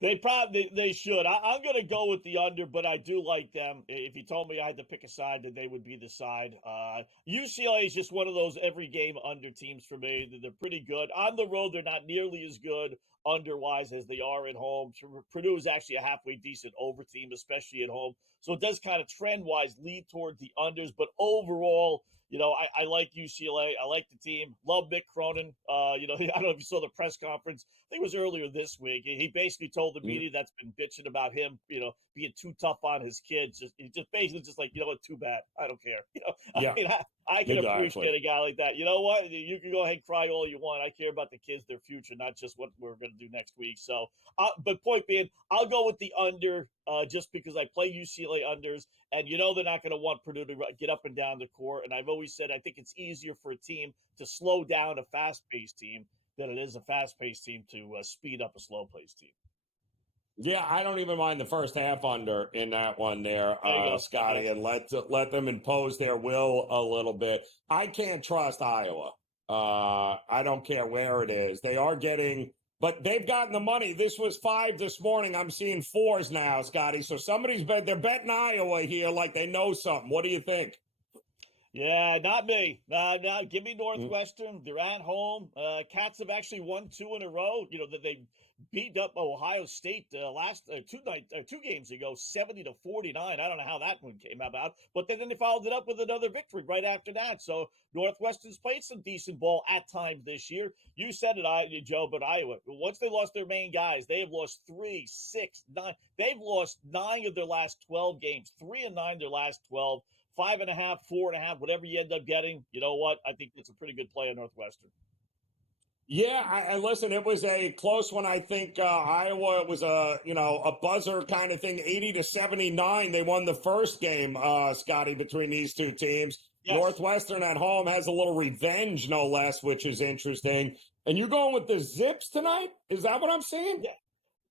They should. I'm going to go with the under, but I do like them. If you told me I had to pick a side, that they would be the side. UCLA is just one of those every game under teams for me. They're pretty good. On the road, they're not nearly as good under-wise as they are at home. Purdue is actually a halfway decent over team, especially at home. So it does kind of trend-wise lead toward the unders. But overall, I like UCLA. I like the team. Love Mick Cronin. I don't know if you saw the press conference. I think it was earlier this week. He basically told the media that's been bitching about him, being too tough on his kids. He just basically just like, what, too bad. I don't care. Yeah. I can appreciate a guy like that. You know what? You can go ahead and cry all you want. I care about the kids, their future, not just what we're going to do next week. So, but point being, I'll go with the under just because I play UCLA unders, and they're not going to want Purdue to get up and down the court. And I've always said I think it's easier for a team to slow down a fast-paced team than it is a fast-paced team to speed up a slow-paced team. Yeah, I don't even mind the first half under in that one there Scotty, and let them impose their will a little bit. I can't trust Iowa. I don't care where it is. They are getting, but they've gotten the money. This was 5 this morning. I'm seeing 4s now, Scotty. So they're betting Iowa here like they know something. What do you think? Yeah, not me. No, give me Northwestern. They're at home. Cats have actually won 2 in a row. That they beat up Ohio State last 2 games ago, 70-49. I don't know how that one came about, but then they followed it up with another victory right after that. So Northwestern's played some decent ball at times this year. You said it, Joe, but Iowa, once they lost their main guys, they have lost 3, 6, 9. They've lost 9 of their last 12 games, 3 and 9 their last 12. 5.5, 4.5, whatever you end up getting, you know what? I think it's a pretty good play on Northwestern. Yeah, I listen, it was a close one. I think Iowa, it was a buzzer kind of thing, 80-79. They won the first game, Scotty, between these two teams. Yes. Northwestern at home has a little revenge, no less, which is interesting. And you're going with the Zips tonight? Is that what I'm seeing? Yeah.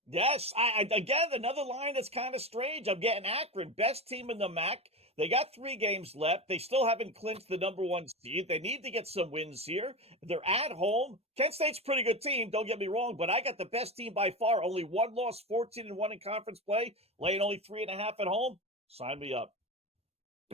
Yes. Again, another line that's kind of strange. I'm getting Akron, best team in the MAC. They got 3 games left. They still haven't clinched the number 1 seed. They need to get some wins here. They're at home. Kent State's a pretty good team, don't get me wrong, but I got the best team by far. Only 1 loss, 14-1 in conference play, laying only 3.5 at home. Sign me up.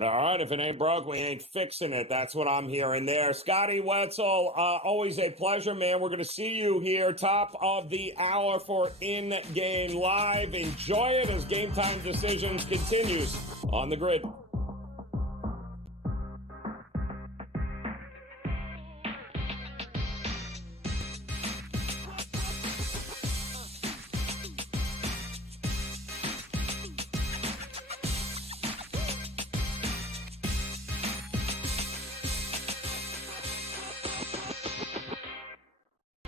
All right, if it ain't broke, we ain't fixing it. That's what I'm hearing there. Scotty Wetzel, always a pleasure, man. We're going to see you here, top of the hour for In Game Live. Enjoy it as Game Time Decisions continues on the grid.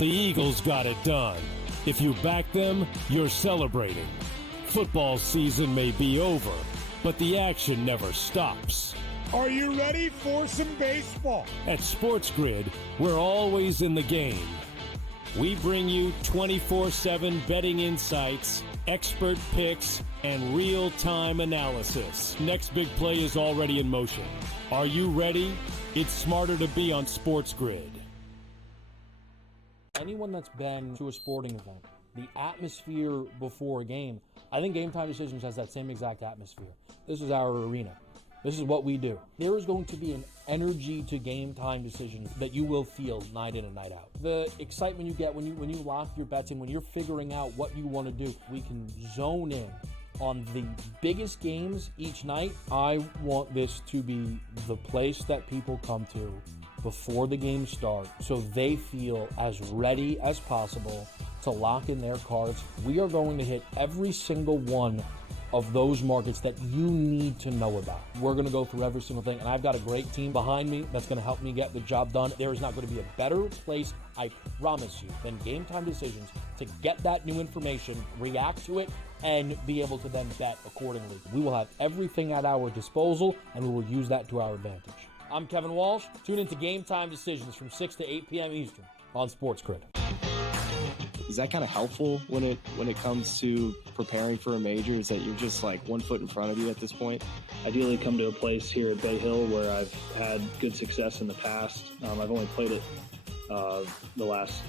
The Eagles got it done. If you back them, you're celebrating. Football season may be over, but the action never stops. Are you ready for some baseball? At SportsGrid, we're always in the game. We bring you 24/7 betting insights, expert picks, and real-time analysis. Next big play is already in motion. Are you ready? It's smarter to be on SportsGrid. Anyone that's been to a sporting event, the atmosphere before a game, I think GameTime Decisions has that same exact atmosphere. This is our arena. This is what we do. There is going to be an energy to GameTime Decisions that you will feel night in and night out. The excitement you get when you lock your bets in, when you're figuring out what you want to do, we can zone in on the biggest games each night. I want this to be the place that people come to before the game starts so they feel as ready as possible to lock in their cards. We are going to hit every single one of those markets that you need to know about. We're going to go through every single thing, and I've got a great team behind me that's going to help me get the job done. There is not going to be a better place, I promise you, than GameTime Decisions to get that new information, react to it, and be able to then bet accordingly. We will have everything at our disposal, and we will use that to our advantage. I'm Kevin Walsh. Tune into GameTime Decisions from 6 to 8 p.m. Eastern on SportsGrid. Is that kind of helpful when it comes to preparing for a major? Is that you're just like 1 foot in front of you at this point? Ideally come to a place here at Bay Hill where I've had good success in the past. I've only played it the last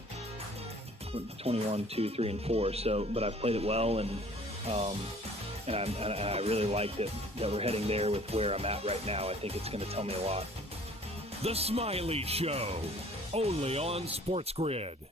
21, 2, 3, and 4. But I've played it well, and I really like that we're heading there with where I'm at right now. I think it's going to tell me a lot. The Smiley Show, only on SportsGrid.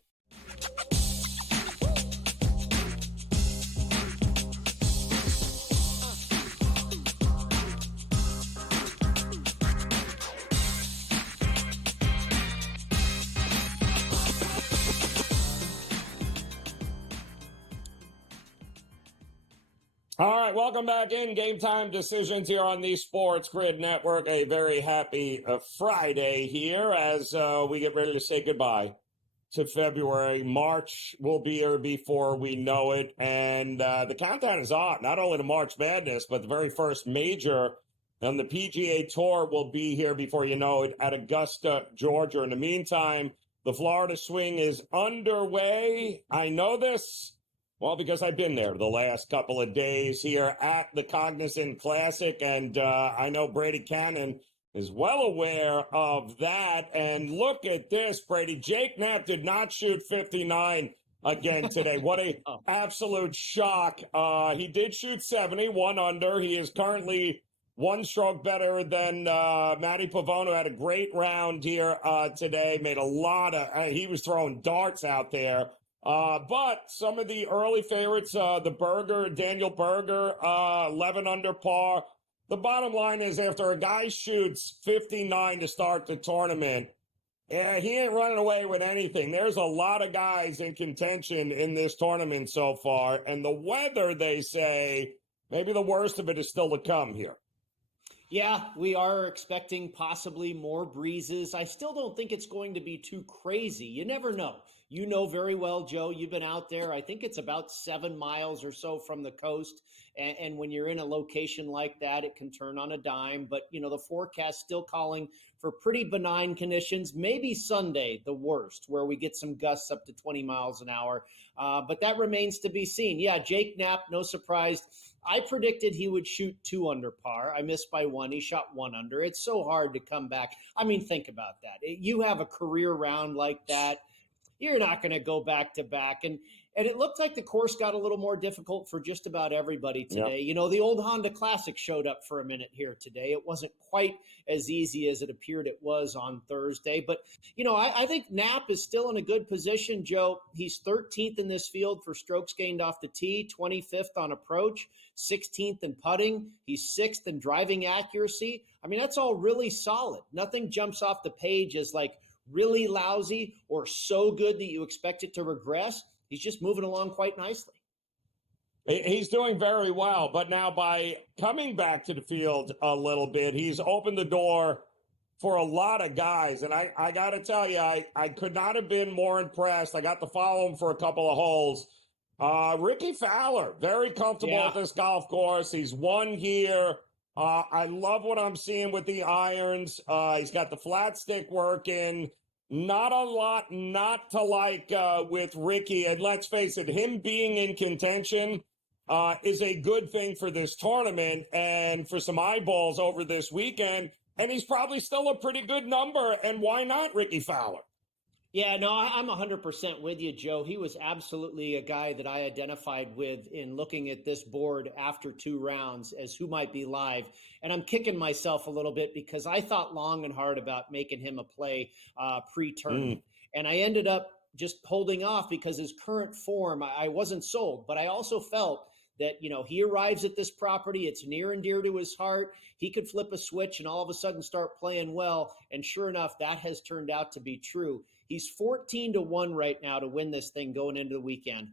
All right, welcome back in Game Time Decisions here on the Sports Grid Network. A very happy Friday here as we get ready to say goodbye to February. March will be here before we know it, and the countdown is on, not only to March Madness, but the very first major on the PGA Tour will be here before you know it at Augusta, Georgia. In the meantime, the Florida swing is underway. I know this. Well, because I've been there the last couple of days here at the Cognizant Classic, and I know Brady Cannon is well aware of that. And look at this, Brady. Jake Knapp did not shoot 59 again today. What a absolute shock. He did shoot 70, 1 under. He is currently 1 stroke better than Matty Pavone, who had a great round here today. Made a lot of he was throwing darts out there. But some of the early favorites, Daniel Berger, 11 under par. The bottom line is after a guy shoots 59 to start the tournament, he ain't running away with anything. There's a lot of guys in contention in this tournament so far. And the weather, they say, maybe the worst of it is still to come here. Yeah, we are expecting possibly more breezes. I still don't think it's going to be too crazy. You never know. You know very well, Joe, you've been out there. I think it's about 7 miles or so from the coast. And when you're in a location like that, it can turn on a dime. But, the forecast still calling for pretty benign conditions. Maybe Sunday, the worst, where we get some gusts up to 20 miles an hour. But that remains to be seen. Yeah, Jake Knapp, no surprise. I predicted he would shoot 2 under par. I missed by 1. He shot 1 under. It's so hard to come back. I mean, think about that. You have a career round like that. You're not going to go back to back. And it looked like the course got a little more difficult for just about everybody today. Yep. The old Honda Classic showed up for a minute here today. It wasn't quite as easy as it appeared it was on Thursday. But, I think Knapp is still in a good position, Joe. He's 13th in this field for strokes gained off the tee, 25th on approach, 16th in putting. He's 6th in driving accuracy. I mean, that's all really solid. Nothing jumps off the page as like really lousy or so good that you expect it to regress. He's just moving along quite nicely. He's doing very well, but now by coming back to the field a little bit, he's opened the door for a lot of guys. And I got to tell you, I could not have been more impressed. I got to follow him for a couple of holes. Ricky Fowler, very comfortable at this golf course. He's won here. I love what I'm seeing with the irons. He's got the flat stick working. Not a lot not to like with Ricky. And let's face it, him being in contention is a good thing for this tournament and for some eyeballs over this weekend. And he's probably still a pretty good number. And why not Ricky Fowler? Yeah, no, I'm 100% with you, Joe. He was absolutely a guy that I identified with in looking at this board after 2 rounds as who might be live. And I'm kicking myself a little bit because I thought long and hard about making him a play pre-tournament. And I ended up just holding off because his current form, I wasn't sold. But I also felt that, he arrives at this property. It's near and dear to his heart. He could flip a switch and all of a sudden start playing well. And sure enough, that has turned out to be true. He's 14-1 right now to win this thing going into the weekend.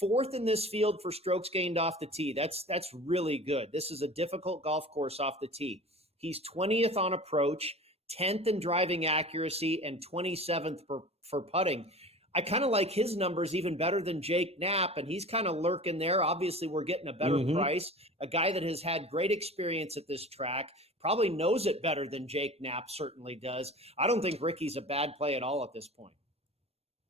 4th in this field for strokes gained off the tee. That's really good. This is a difficult golf course off the tee. He's 20th on approach, 10th in driving accuracy, and 27th for putting. I kind of like his numbers even better than Jake Knapp, and he's kind of lurking there. Obviously, we're getting a better price. A guy that has had great experience at this track, probably knows it better than Jake Knapp certainly does. I don't think Ricky's a bad play at all at this point.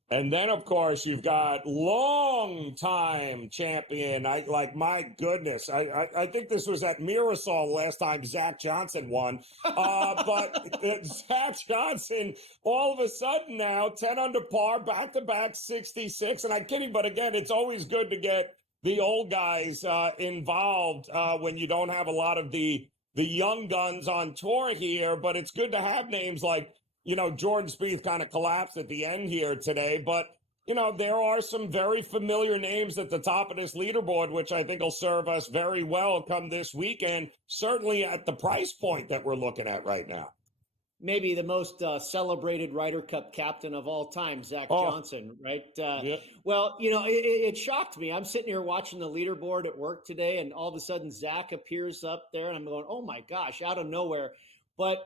And then, of course, you've got long-time champion. My goodness, I think this was at Mirasol last time Zach Johnson won. But Zach Johnson, all of a sudden now, 10 under par, back-to-back 66. And I'm kidding, but again, it's always good to get the old guys involved when you don't have a lot of the young guns on tour here. But it's good to have names like, Jordan Spieth kind of collapsed at the end here today, but, there are some very familiar names at the top of this leaderboard, which I think will serve us very well come this weekend, certainly at the price point that we're looking at right now. Maybe the most celebrated Ryder Cup captain of all time, Zach Johnson, right? Well, it shocked me. I'm sitting here watching the leaderboard at work today, and all of a sudden Zach appears up there, and I'm going, oh my gosh, out of nowhere. But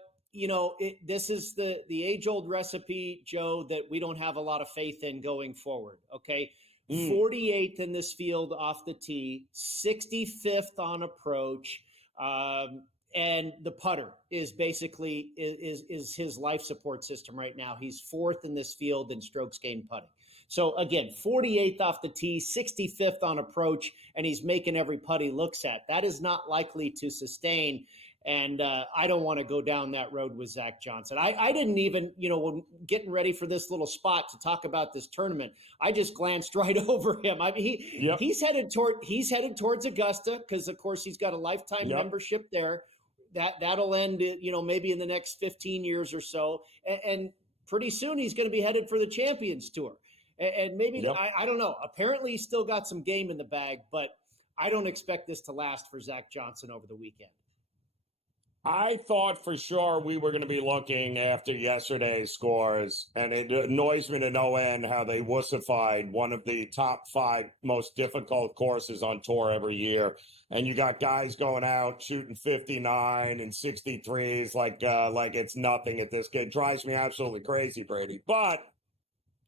this is the age-old recipe, Joe, that we don't have a lot of faith in going forward, okay? 48th in this field off the tee, 65th on approach, and the putter is basically is his life support system right now. He's 4th in this field in strokes gained putting. So, again, 48th off the tee, 65th on approach, and he's making every putt he looks at. That is not likely to sustain. And I don't want to go down that road with Zach Johnson. I didn't even, when getting ready for this little spot to talk about this tournament, I just glanced right over him. I mean, he's headed towards Augusta because, of course, he's got a lifetime membership there. That'll end, maybe in the next 15 years or so. And pretty soon he's going to be headed for the Champions Tour. And maybe, I don't know. Apparently he's still got some game in the bag, but I don't expect this to last for Zach Johnson over the weekend. I thought for sure we were going to be looking after yesterday's scores, and it annoys me to no end how they wussified one of the top 5 most difficult courses on tour every year. And you got guys going out shooting 59 and 63s like it's nothing at this game. It drives me absolutely crazy, Brady. But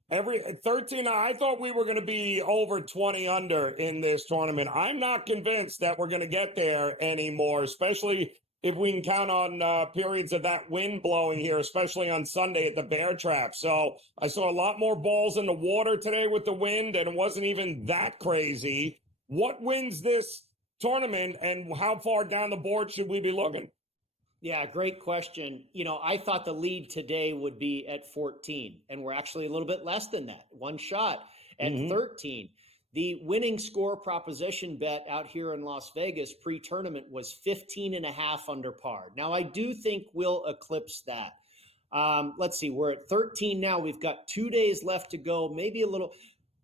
every 13, I thought we were going to be over 20 under in this tournament. I'm not convinced that we're going to get there anymore, especially if we can count on periods of that wind blowing here, especially on Sunday at the Bear Trap. So I saw a lot more balls in the water today with the wind, and it wasn't even that crazy. What wins this tournament, and how far down the board should we be looking? Yeah, great question. I thought the lead today would be at 14, and we're actually a little bit less than that. One shot at 13. The winning score proposition bet out here in Las Vegas pre-tournament was 15.5 under par. Now, I do think we'll eclipse that. Let's see, we're at 13 now. We've got 2 days left to go, maybe a little.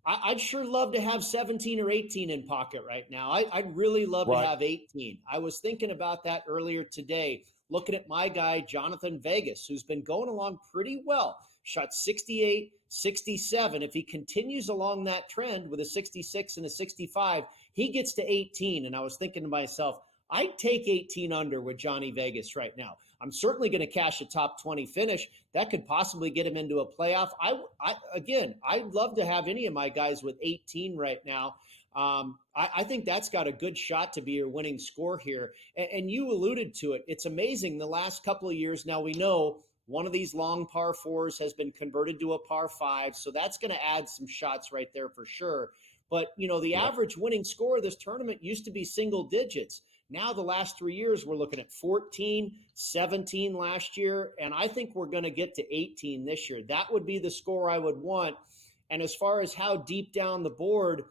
I'd sure love to have 17 or 18 in pocket right now. I'd really love to have 18. I was thinking about that earlier today, looking at my guy, Jonathan Vegas, who's been going along pretty well. Shot 68, 67. If he continues along that trend with a 66 and a 65, he gets to 18. And I was thinking to myself, I'd take 18 under with Johnny Vegas right now. I'm certainly going to cash a top 20 finish. That could possibly get him into a playoff. I'd love to have any of my guys with 18 right now. I think that's got a good shot to be your winning score here. And you alluded to it. It's amazing the last couple of years. Now we know one of these long par fours has been converted to a par five. So that's going to add some shots right there for sure. But, the average winning score of this tournament used to be single digits. Now the last 3 years, we're looking at 14, 17 last year, and I think we're going to get to 18 this year. That would be the score I would want. And as far as how deep down the board,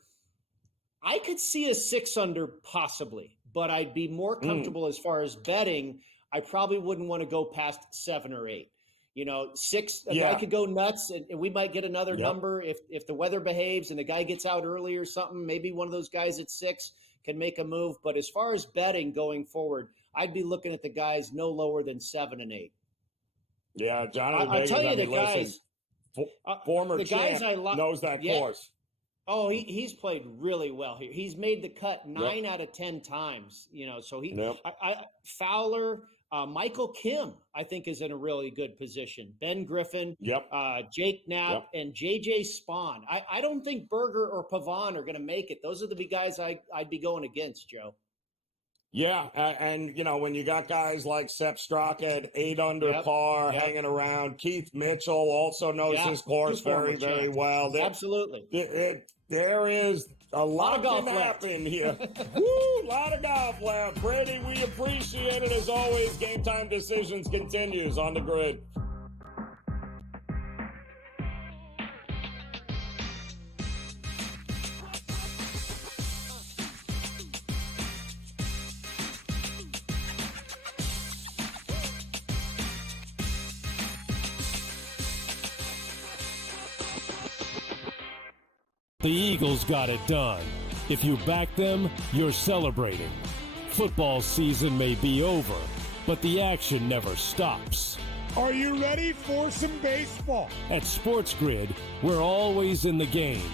I could see a 6 under possibly, but I'd be more comfortable as far as betting. I probably wouldn't want to go past 7 or 8. 6, a guy could go nuts, and we might get another number if the weather behaves and the guy gets out early or something. Maybe one of those guys at 6 can make a move. But as far as betting going forward, I'd be looking at the guys no lower than 7 and 8. Yeah, Johnny I'll Vegas, tell you the guys. Former the champ guys knows that course. Oh, he's played really well here. He's made the cut 9 out of 10 times. So Fowler. Michael Kim, I think, is in a really good position. Ben Griffin, Jake Knapp, and J.J. Spahn. I don't think Berger or Pavon are going to make it. Those are the big guys I'd be going against, Joe. Yeah, and, when you got guys like Sepp Straka at 8 under par hanging around, Keith Mitchell also knows his course very, very well. Absolutely. There is a lot of golf can left happen here. Woo, lot of golf left. Brady, we appreciate it. As always, Game Time Decisions continues on the grid. The Eagles got it done. If you back them, you're celebrating. Football season may be over, but the action never stops. Are you ready for some baseball? At SportsGrid, we're always in the game.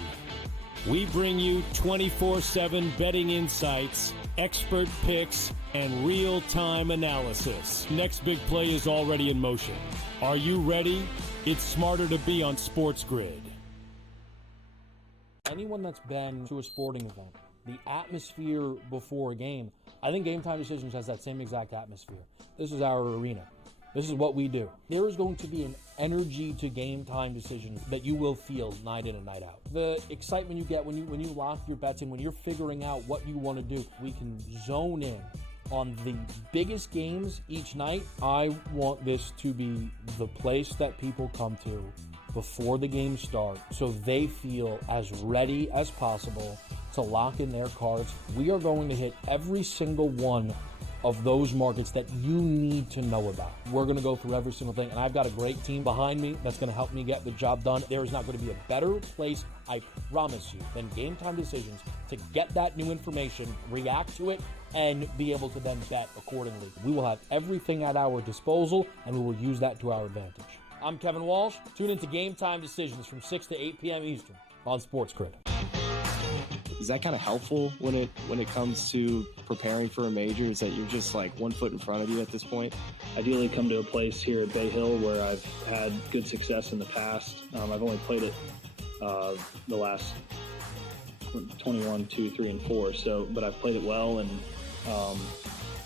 We bring you 24/7 betting insights, expert picks, and real-time analysis. Next big play is already in motion. Are you ready? It's smarter to be on SportsGrid. Anyone that's been to a sporting event, the atmosphere before a game, I think GameTime Decisions has that same exact atmosphere. This is our arena. This is what we do. There is going to be an energy to GameTime Decisions that you will feel night in and night out. The excitement you get when you lock your bets in, when you're figuring out what you want to do, we can zone in on the biggest games each night. I want this to be the place that people come to before the game starts so they feel as ready as possible to lock in their cards. We are going to hit every single one of those markets that you need to know about. We're going to go through every single thing, and I've got a great team behind me that's going to help me get the job done. There is not going to be a better place, I promise you, than Game Time Decisions to get that new information, react to it, and be able to then bet accordingly. We will have everything at our disposal, and we will use that to our advantage. I'm Kevin Walsh. Tune into Game Time Decisions from 6 to 8 p.m. Eastern on SportsGrid. Is that kind of helpful when it comes to preparing for a major? Is that you're just like 1 foot in front of you at this point? Ideally come to a place here at Bay Hill where I've had good success in the past. I've only played it the last 21, 2, 3, and 4. But I've played it well, and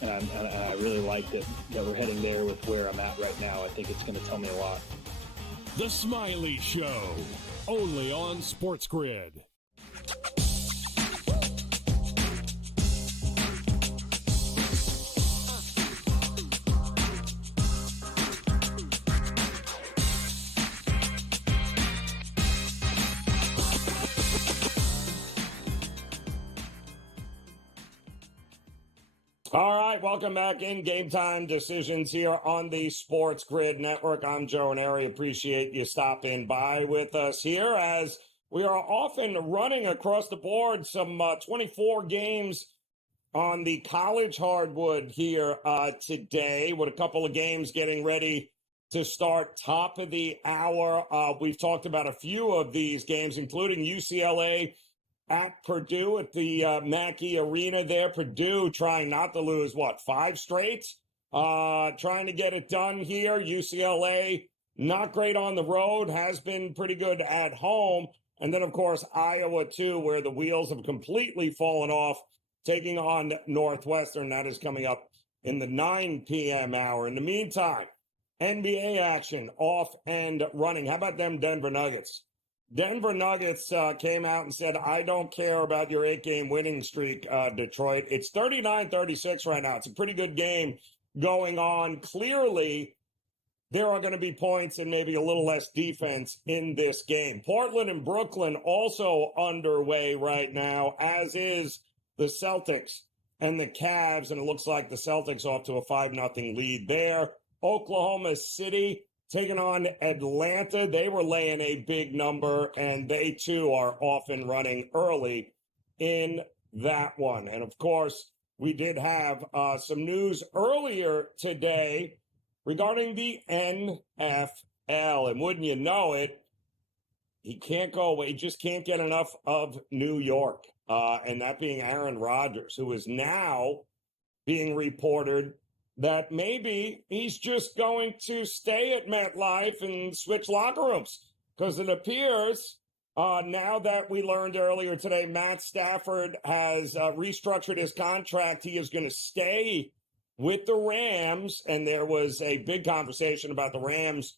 I really like that we're heading there with where I'm at right now. I think it's going to tell me a lot. The Smiley Show, only on SportsGrid. All right, welcome back in Game Time Decisions here on the Sports Grid Network. I'm Joe Raineri. Appreciate you stopping by with us here as we are often running across the board some 24 games on the college hardwood here today, with a couple of games getting ready to start top of the hour. We've talked about a few of these games, including UCLA at Purdue at the Mackey Arena there. Purdue trying not to lose, 5 straight? Trying to get it done here. UCLA, not great on the road, has been pretty good at home. And then, of course, Iowa, too, where the wheels have completely fallen off, taking on Northwestern. That is coming up in the 9 p.m. hour. In the meantime, NBA action off and running. How about them Denver Nuggets? Denver Nuggets came out and said, I don't care about your 8-game winning streak, Detroit. It's 39-36 right now. It's a pretty good game going on. Clearly, there are going to be points and maybe a little less defense in this game. Portland and Brooklyn also underway right now, as is the Celtics and the Cavs, and it looks like the Celtics off to a 5-0 lead there. Oklahoma City taking on Atlanta. They were laying a big number, and they, too, are off and running early in that one. And, of course, we did have some news earlier today regarding the NFL. And wouldn't you know it, he can't go away. He just can't get enough of New York. And that being Aaron Rodgers, who is now being reported that maybe he's just going to stay at MetLife and switch locker rooms. Because it appears, now that we learned earlier today, Matt Stafford has restructured his contract. He is going to stay with the Rams. And there was a big conversation about the Rams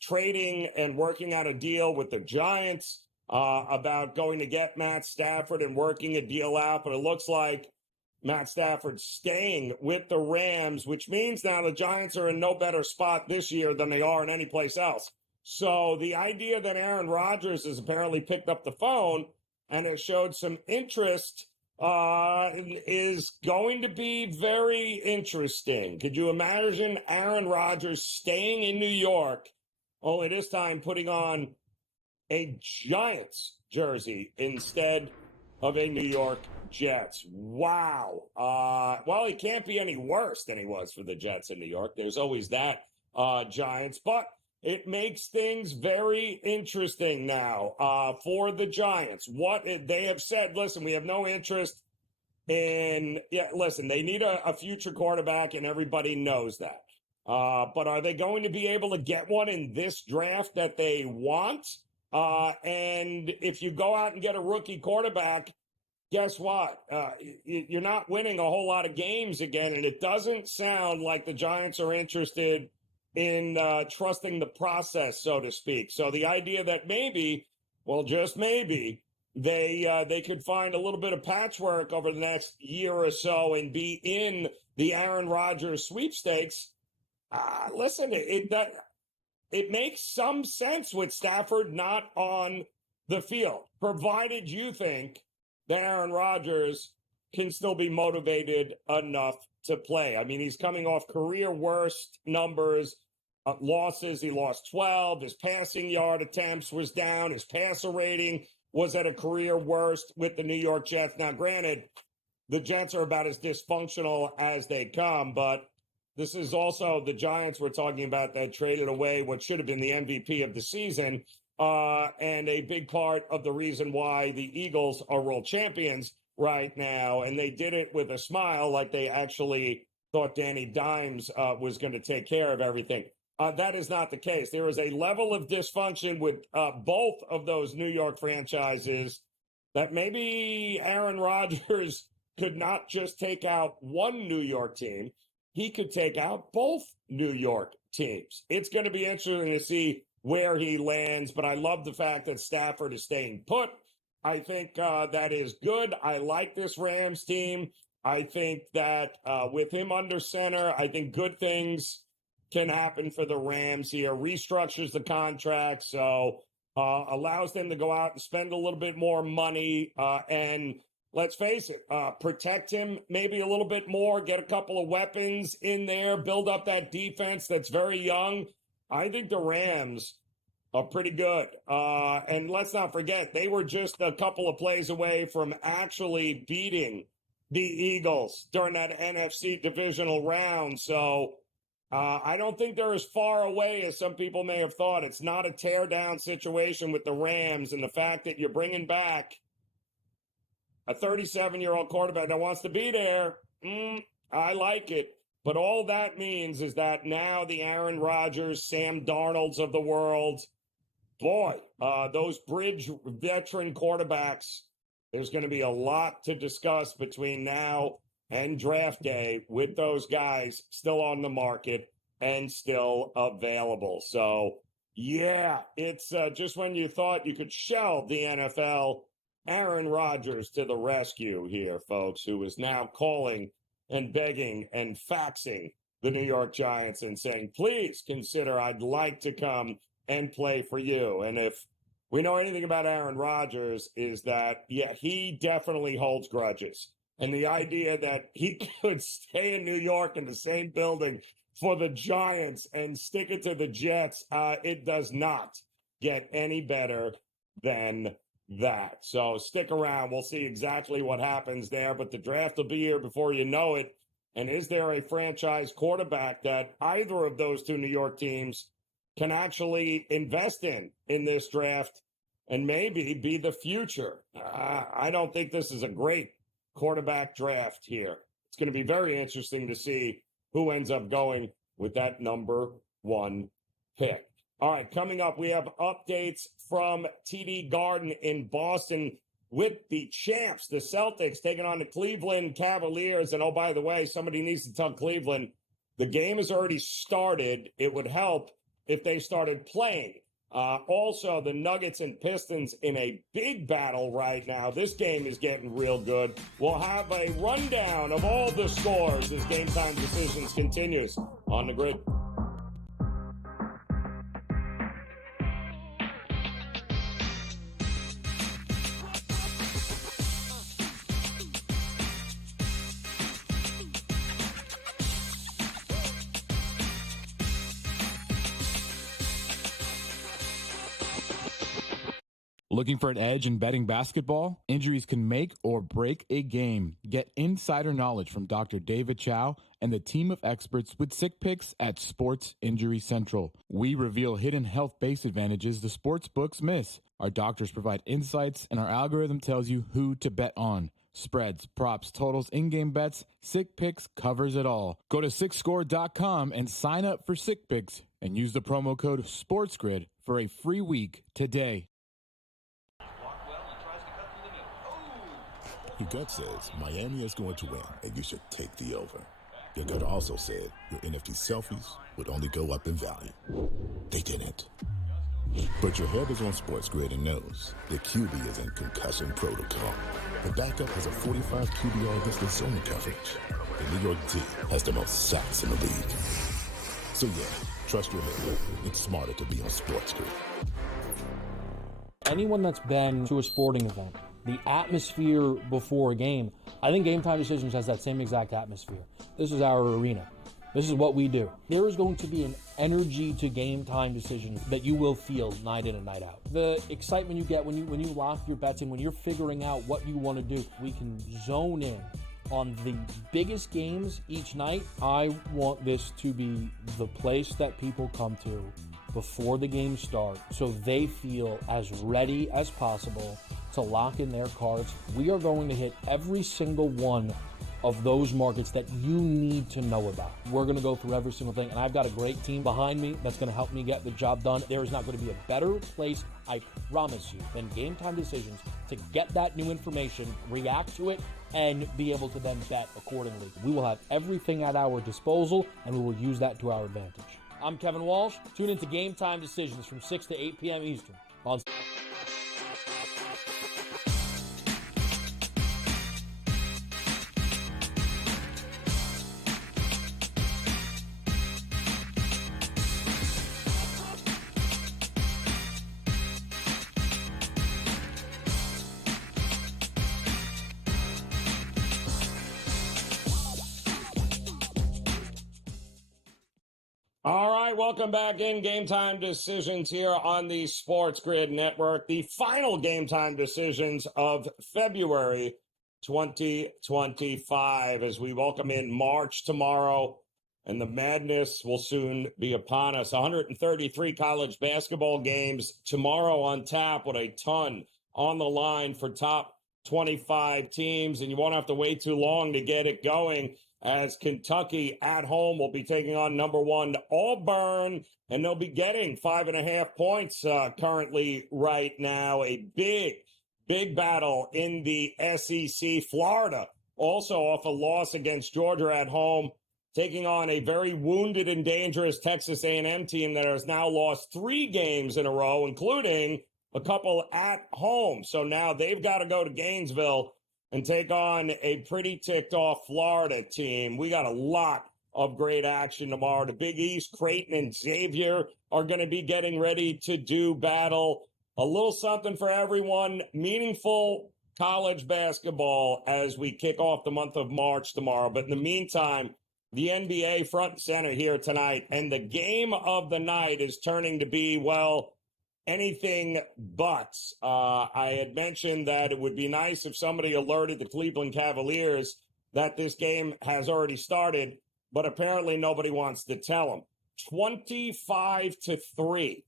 trading and working out a deal with the Giants about going to get Matt Stafford and working a deal out. But it looks like Matt Stafford staying with the Rams, which means now the Giants are in no better spot this year than they are in any place else. So the idea that Aaron Rodgers has apparently picked up the phone and has showed some interest is going to be very interesting. Could you imagine Aaron Rodgers staying in New York, only this time putting on a Giants jersey instead of a New York Jets? Wow. Well, he can't be any worse than he was for the Jets in New York. There's always that, Giants. But it makes things very interesting now for the Giants. What they have said, listen, we have no interest in, listen, they need a future quarterback, and everybody knows that. But are they going to be able to get one in this draft that they want? And if you go out and get a rookie quarterback, guess what? You're not winning a whole lot of games again, and it doesn't sound like the Giants are interested in trusting the process, so to speak. So the idea that maybe, well, just maybe, they could find a little bit of patchwork over the next year or so and be in the Aaron Rodgers sweepstakes. Listen, it makes some sense with Stafford not on the field, provided you think that Aaron Rodgers can still be motivated enough to play. I mean, he's coming off career worst numbers, losses. He lost 12. His passing yard attempts was down. His passer rating was at a career worst with the New York Jets. Now, granted, the Jets are about as dysfunctional as they come, but this is also the Giants we're talking about that traded away what should have been the MVP of the season. And a big part of the reason why the Eagles are world champions right now. And they did it with a smile, like they actually thought Danny Dimes was going to take care of everything. That is not the case. There is a level of dysfunction with both of those New York franchises that maybe Aaron Rodgers could not just take out one New York team. He could take out both New York teams. It's going to be interesting to see where he lands, but I love the fact that Stafford is staying put. I think that is good. I like this Rams team. I think that with him under center, I think good things can happen for the Rams here. Restructures the contract, so allows them to go out and spend a little bit more money. And let's face it, protect him maybe a little bit more, get a couple of weapons in there, build up that defense that's very young. I think the Rams are pretty good. And let's not forget, they were just a couple of plays away from actually beating the Eagles during that NFC divisional round. So I don't think they're as far away as some people may have thought. It's not a tear-down situation with the Rams, and the fact that you're bringing back a 37-year-old quarterback that wants to be there, I like it. But all that means is that now the Aaron Rodgers, Sam Darnolds of the world, boy, those bridge veteran quarterbacks, there's going to be a lot to discuss between now and draft day with those guys still on the market and still available. So, yeah, it's just when you thought you could shelve the NFL, Aaron Rodgers to the rescue here, folks, who is now calling and begging and faxing the New York Giants and saying, please consider, I'd like to come and play for you. And if we know anything about Aaron Rodgers is that, yeah, he definitely holds grudges. And the idea that he could stay in New York in the same building for the Giants and stick it to the Jets, it does not get any better than that. So stick around. We'll see exactly what happens there. But the draft will be here before you know it. And is there a franchise quarterback that either of those two New York teams can actually invest in this draft and maybe be the future? I don't think this is a great quarterback draft here. It's going to be very interesting to see who ends up going with that number one pick. All right, coming up, we have updates from TD Garden in Boston with the champs, the Celtics, taking on the Cleveland Cavaliers. And, oh, by the way, somebody needs to tell Cleveland the game has already started. It would help if they started playing. Also, the Nuggets and Pistons in a big battle right now. This game is getting real good. We'll have a rundown of all the scores as Game Time Decisions continues on the grid. Looking for an edge in betting basketball? Injuries can make or break a game. Get insider knowledge from Dr. David Chow and the team of experts with Sick Picks at Sports Injury Central. We reveal hidden health-based advantages the sports books miss. Our doctors provide insights, and our algorithm tells you who to bet on. Spreads, props, totals, in-game bets, Sick Picks covers it all. Go to SickScore.com and sign up for Sick Picks and use the promo code SportsGrid for a free week today. Your gut says Miami is going to win, and you should take the over. Your gut also said your NFT selfies would only go up in value. They didn't. But your head is on SportsGrid and knows the QB is in concussion protocol. The backup has a 45 QBR listed zone coverage. The New York D has the most sacks in the league. So yeah, trust your head. It's smarter to be on SportsGrid. Anyone that's been to a sporting event, the atmosphere before a game, I think Game Time Decisions has that same exact atmosphere. This is our arena. This is what we do. There is going to be an energy to Game Time Decisions that you will feel night in and night out. The excitement you get when you lock your bets in, when you're figuring out what you want to do, we can zone in on the biggest games each night. I want this to be the place that people come to before the games start so they feel as ready as possible to lock in their cards. We are going to hit every single one of those markets that you need to know about. We're going to go through every single thing, and I've got a great team behind me that's going to help me get the job done. There is not going to be a better place, I promise you, than Game Time Decisions to get that new information, react to it, and be able to then bet accordingly. We will have everything at our disposal, and we will use that to our advantage. I'm Kevin Walsh. Tune into Game Time Decisions from 6 to 8 p.m. Eastern on All right, welcome back in Game Time Decisions here on the SportsGrid Network. The final Game Time Decisions of February 2025 as we welcome in March tomorrow. and the madness will soon be upon us. 133 college basketball games tomorrow on tap with a ton on the line for top 25 teams, and you won't have to wait too long to get it going, as Kentucky at home will be taking on number 1 Auburn, and they'll be getting 5.5 points currently right now. A big battle in the SEC. Florida also off a loss against Georgia at home, taking on a very wounded and dangerous Texas A&M team that has now lost 3 games in a row, including a couple at home. So now they've got to go to Gainesville and take on a pretty ticked-off Florida team. We got a lot of great action tomorrow. The Big East, Creighton and Xavier are going to be getting ready to do battle. A little something for everyone. Meaningful college basketball as we kick off the month of March tomorrow. But in the meantime, the NBA front and center here tonight. And the game of the night is turning to be, well, anything but. I had mentioned that it would be nice if somebody alerted the Cleveland Cavaliers that this game has already started, but apparently nobody wants to tell them. 25-3,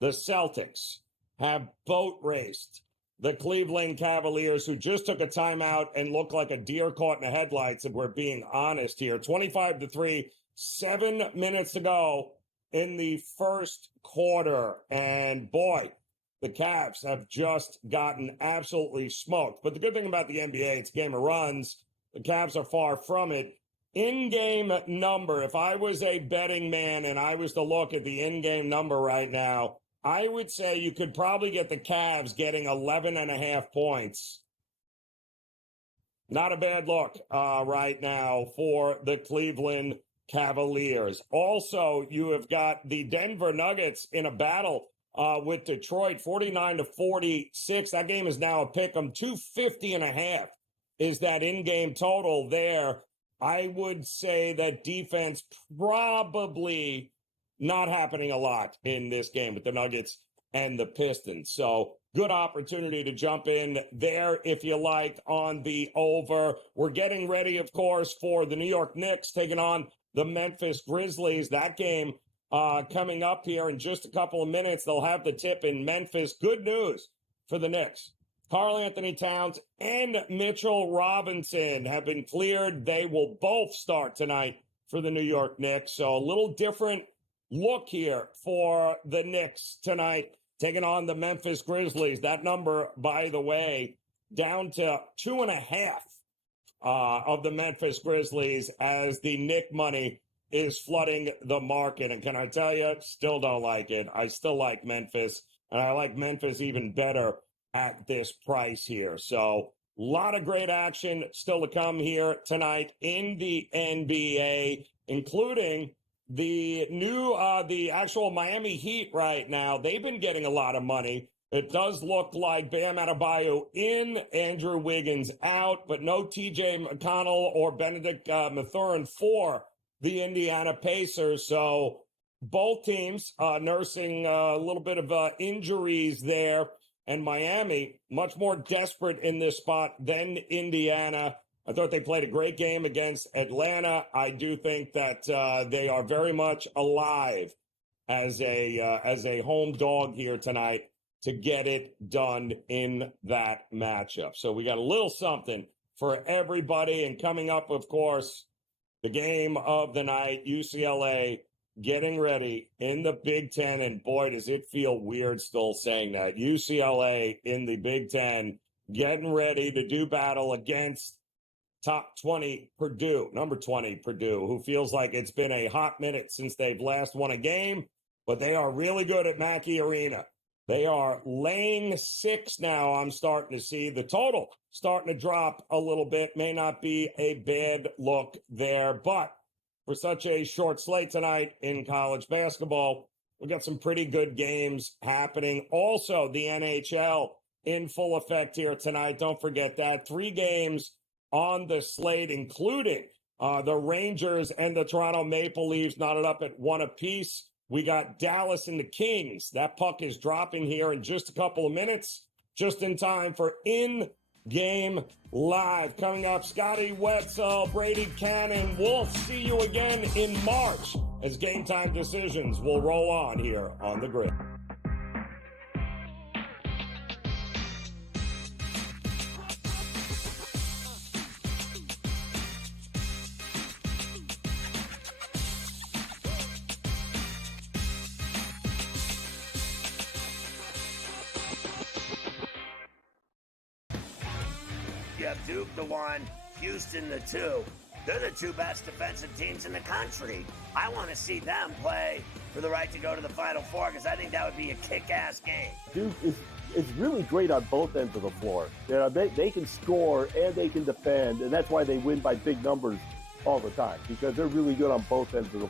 the Celtics have boat raced the Cleveland Cavaliers, who just took a timeout and looked like a deer caught in the headlights, if we're being honest here. 25-3, 7 minutes to go in the first quarter. And boy, the Cavs have just gotten absolutely smoked. But the good thing about the NBA, it's a game of runs. The Cavs are far from it. In-game number, if I was a betting man and I was to look at the in-game number right now, I would say you could probably get the Cavs getting 11.5 points. Not a bad look right now for the Cleveland Cavaliers. Also, you have got the Denver Nuggets in a battle with Detroit, 49-46. That game is now a pick 'em. 250.5 is that in-game total there. I would say that defense probably not happening a lot in this game with the Nuggets and the Pistons. So good opportunity to jump in there if you liked on the over. We're getting ready, of course, for the New York Knicks taking on the Memphis Grizzlies. That game coming up here in just a couple of minutes. They'll have the tip in Memphis. Good news for the Knicks. Karl Anthony Towns and Mitchell Robinson have been cleared. They will both start tonight for the New York Knicks. So a little different look here for the Knicks tonight, taking on the Memphis Grizzlies. That number, by the way, down to 2.5 of the Memphis Grizzlies as the Knick money is flooding the market. And can I tell you, still don't like it. I still like Memphis, and I like Memphis even better at this price here. So a lot of great action still to come here tonight in the NBA, including the new, the actual Miami Heat right now. They've been getting a lot of money. It does look like Bam Adebayo in, Andrew Wiggins out, but no TJ McConnell or Benedict Mathurin for the Indiana Pacers. So both teams nursing a little bit of injuries there. And Miami, much more desperate in this spot than Indiana. I thought they played a great game against Atlanta. I do think that they are very much alive as a home dog here tonight to get it done in that matchup. So we got a little something for everybody. And coming up, of course, the game of the night, UCLA getting ready in the Big Ten. And boy, does it feel weird still saying that. UCLA in the Big Ten getting ready to do battle against top 20 Purdue, number 20 Purdue, who feels like it's been a hot minute since they've last won a game, but they are really good at Mackey Arena. They are laying 6 now. I'm starting to see the total starting to drop a little bit. May not be a bad look there, but for such a short slate tonight in college basketball, we've got some pretty good games happening. Also, the NHL in full effect here tonight. Don't forget that. 3 games on the slate, including the Rangers and the Toronto Maple Leafs knotted up at 1 apiece. We got Dallas and the Kings. That puck is dropping here in just a couple of minutes, just in time for In Game Live. Coming up, Scotty Wetzel, Brady Cannon. We'll see you again in March as Game Time Decisions will roll on here on the Grid. You have Duke the 1, Houston the 2. They're the two best defensive teams in the country. I want to see them play for the right to go to the Final Four because I think that would be a kick-ass game. Duke is really great on both ends of the floor. You know, they can score and they can defend, and that's why they win by big numbers all the time because they're really good on both ends of the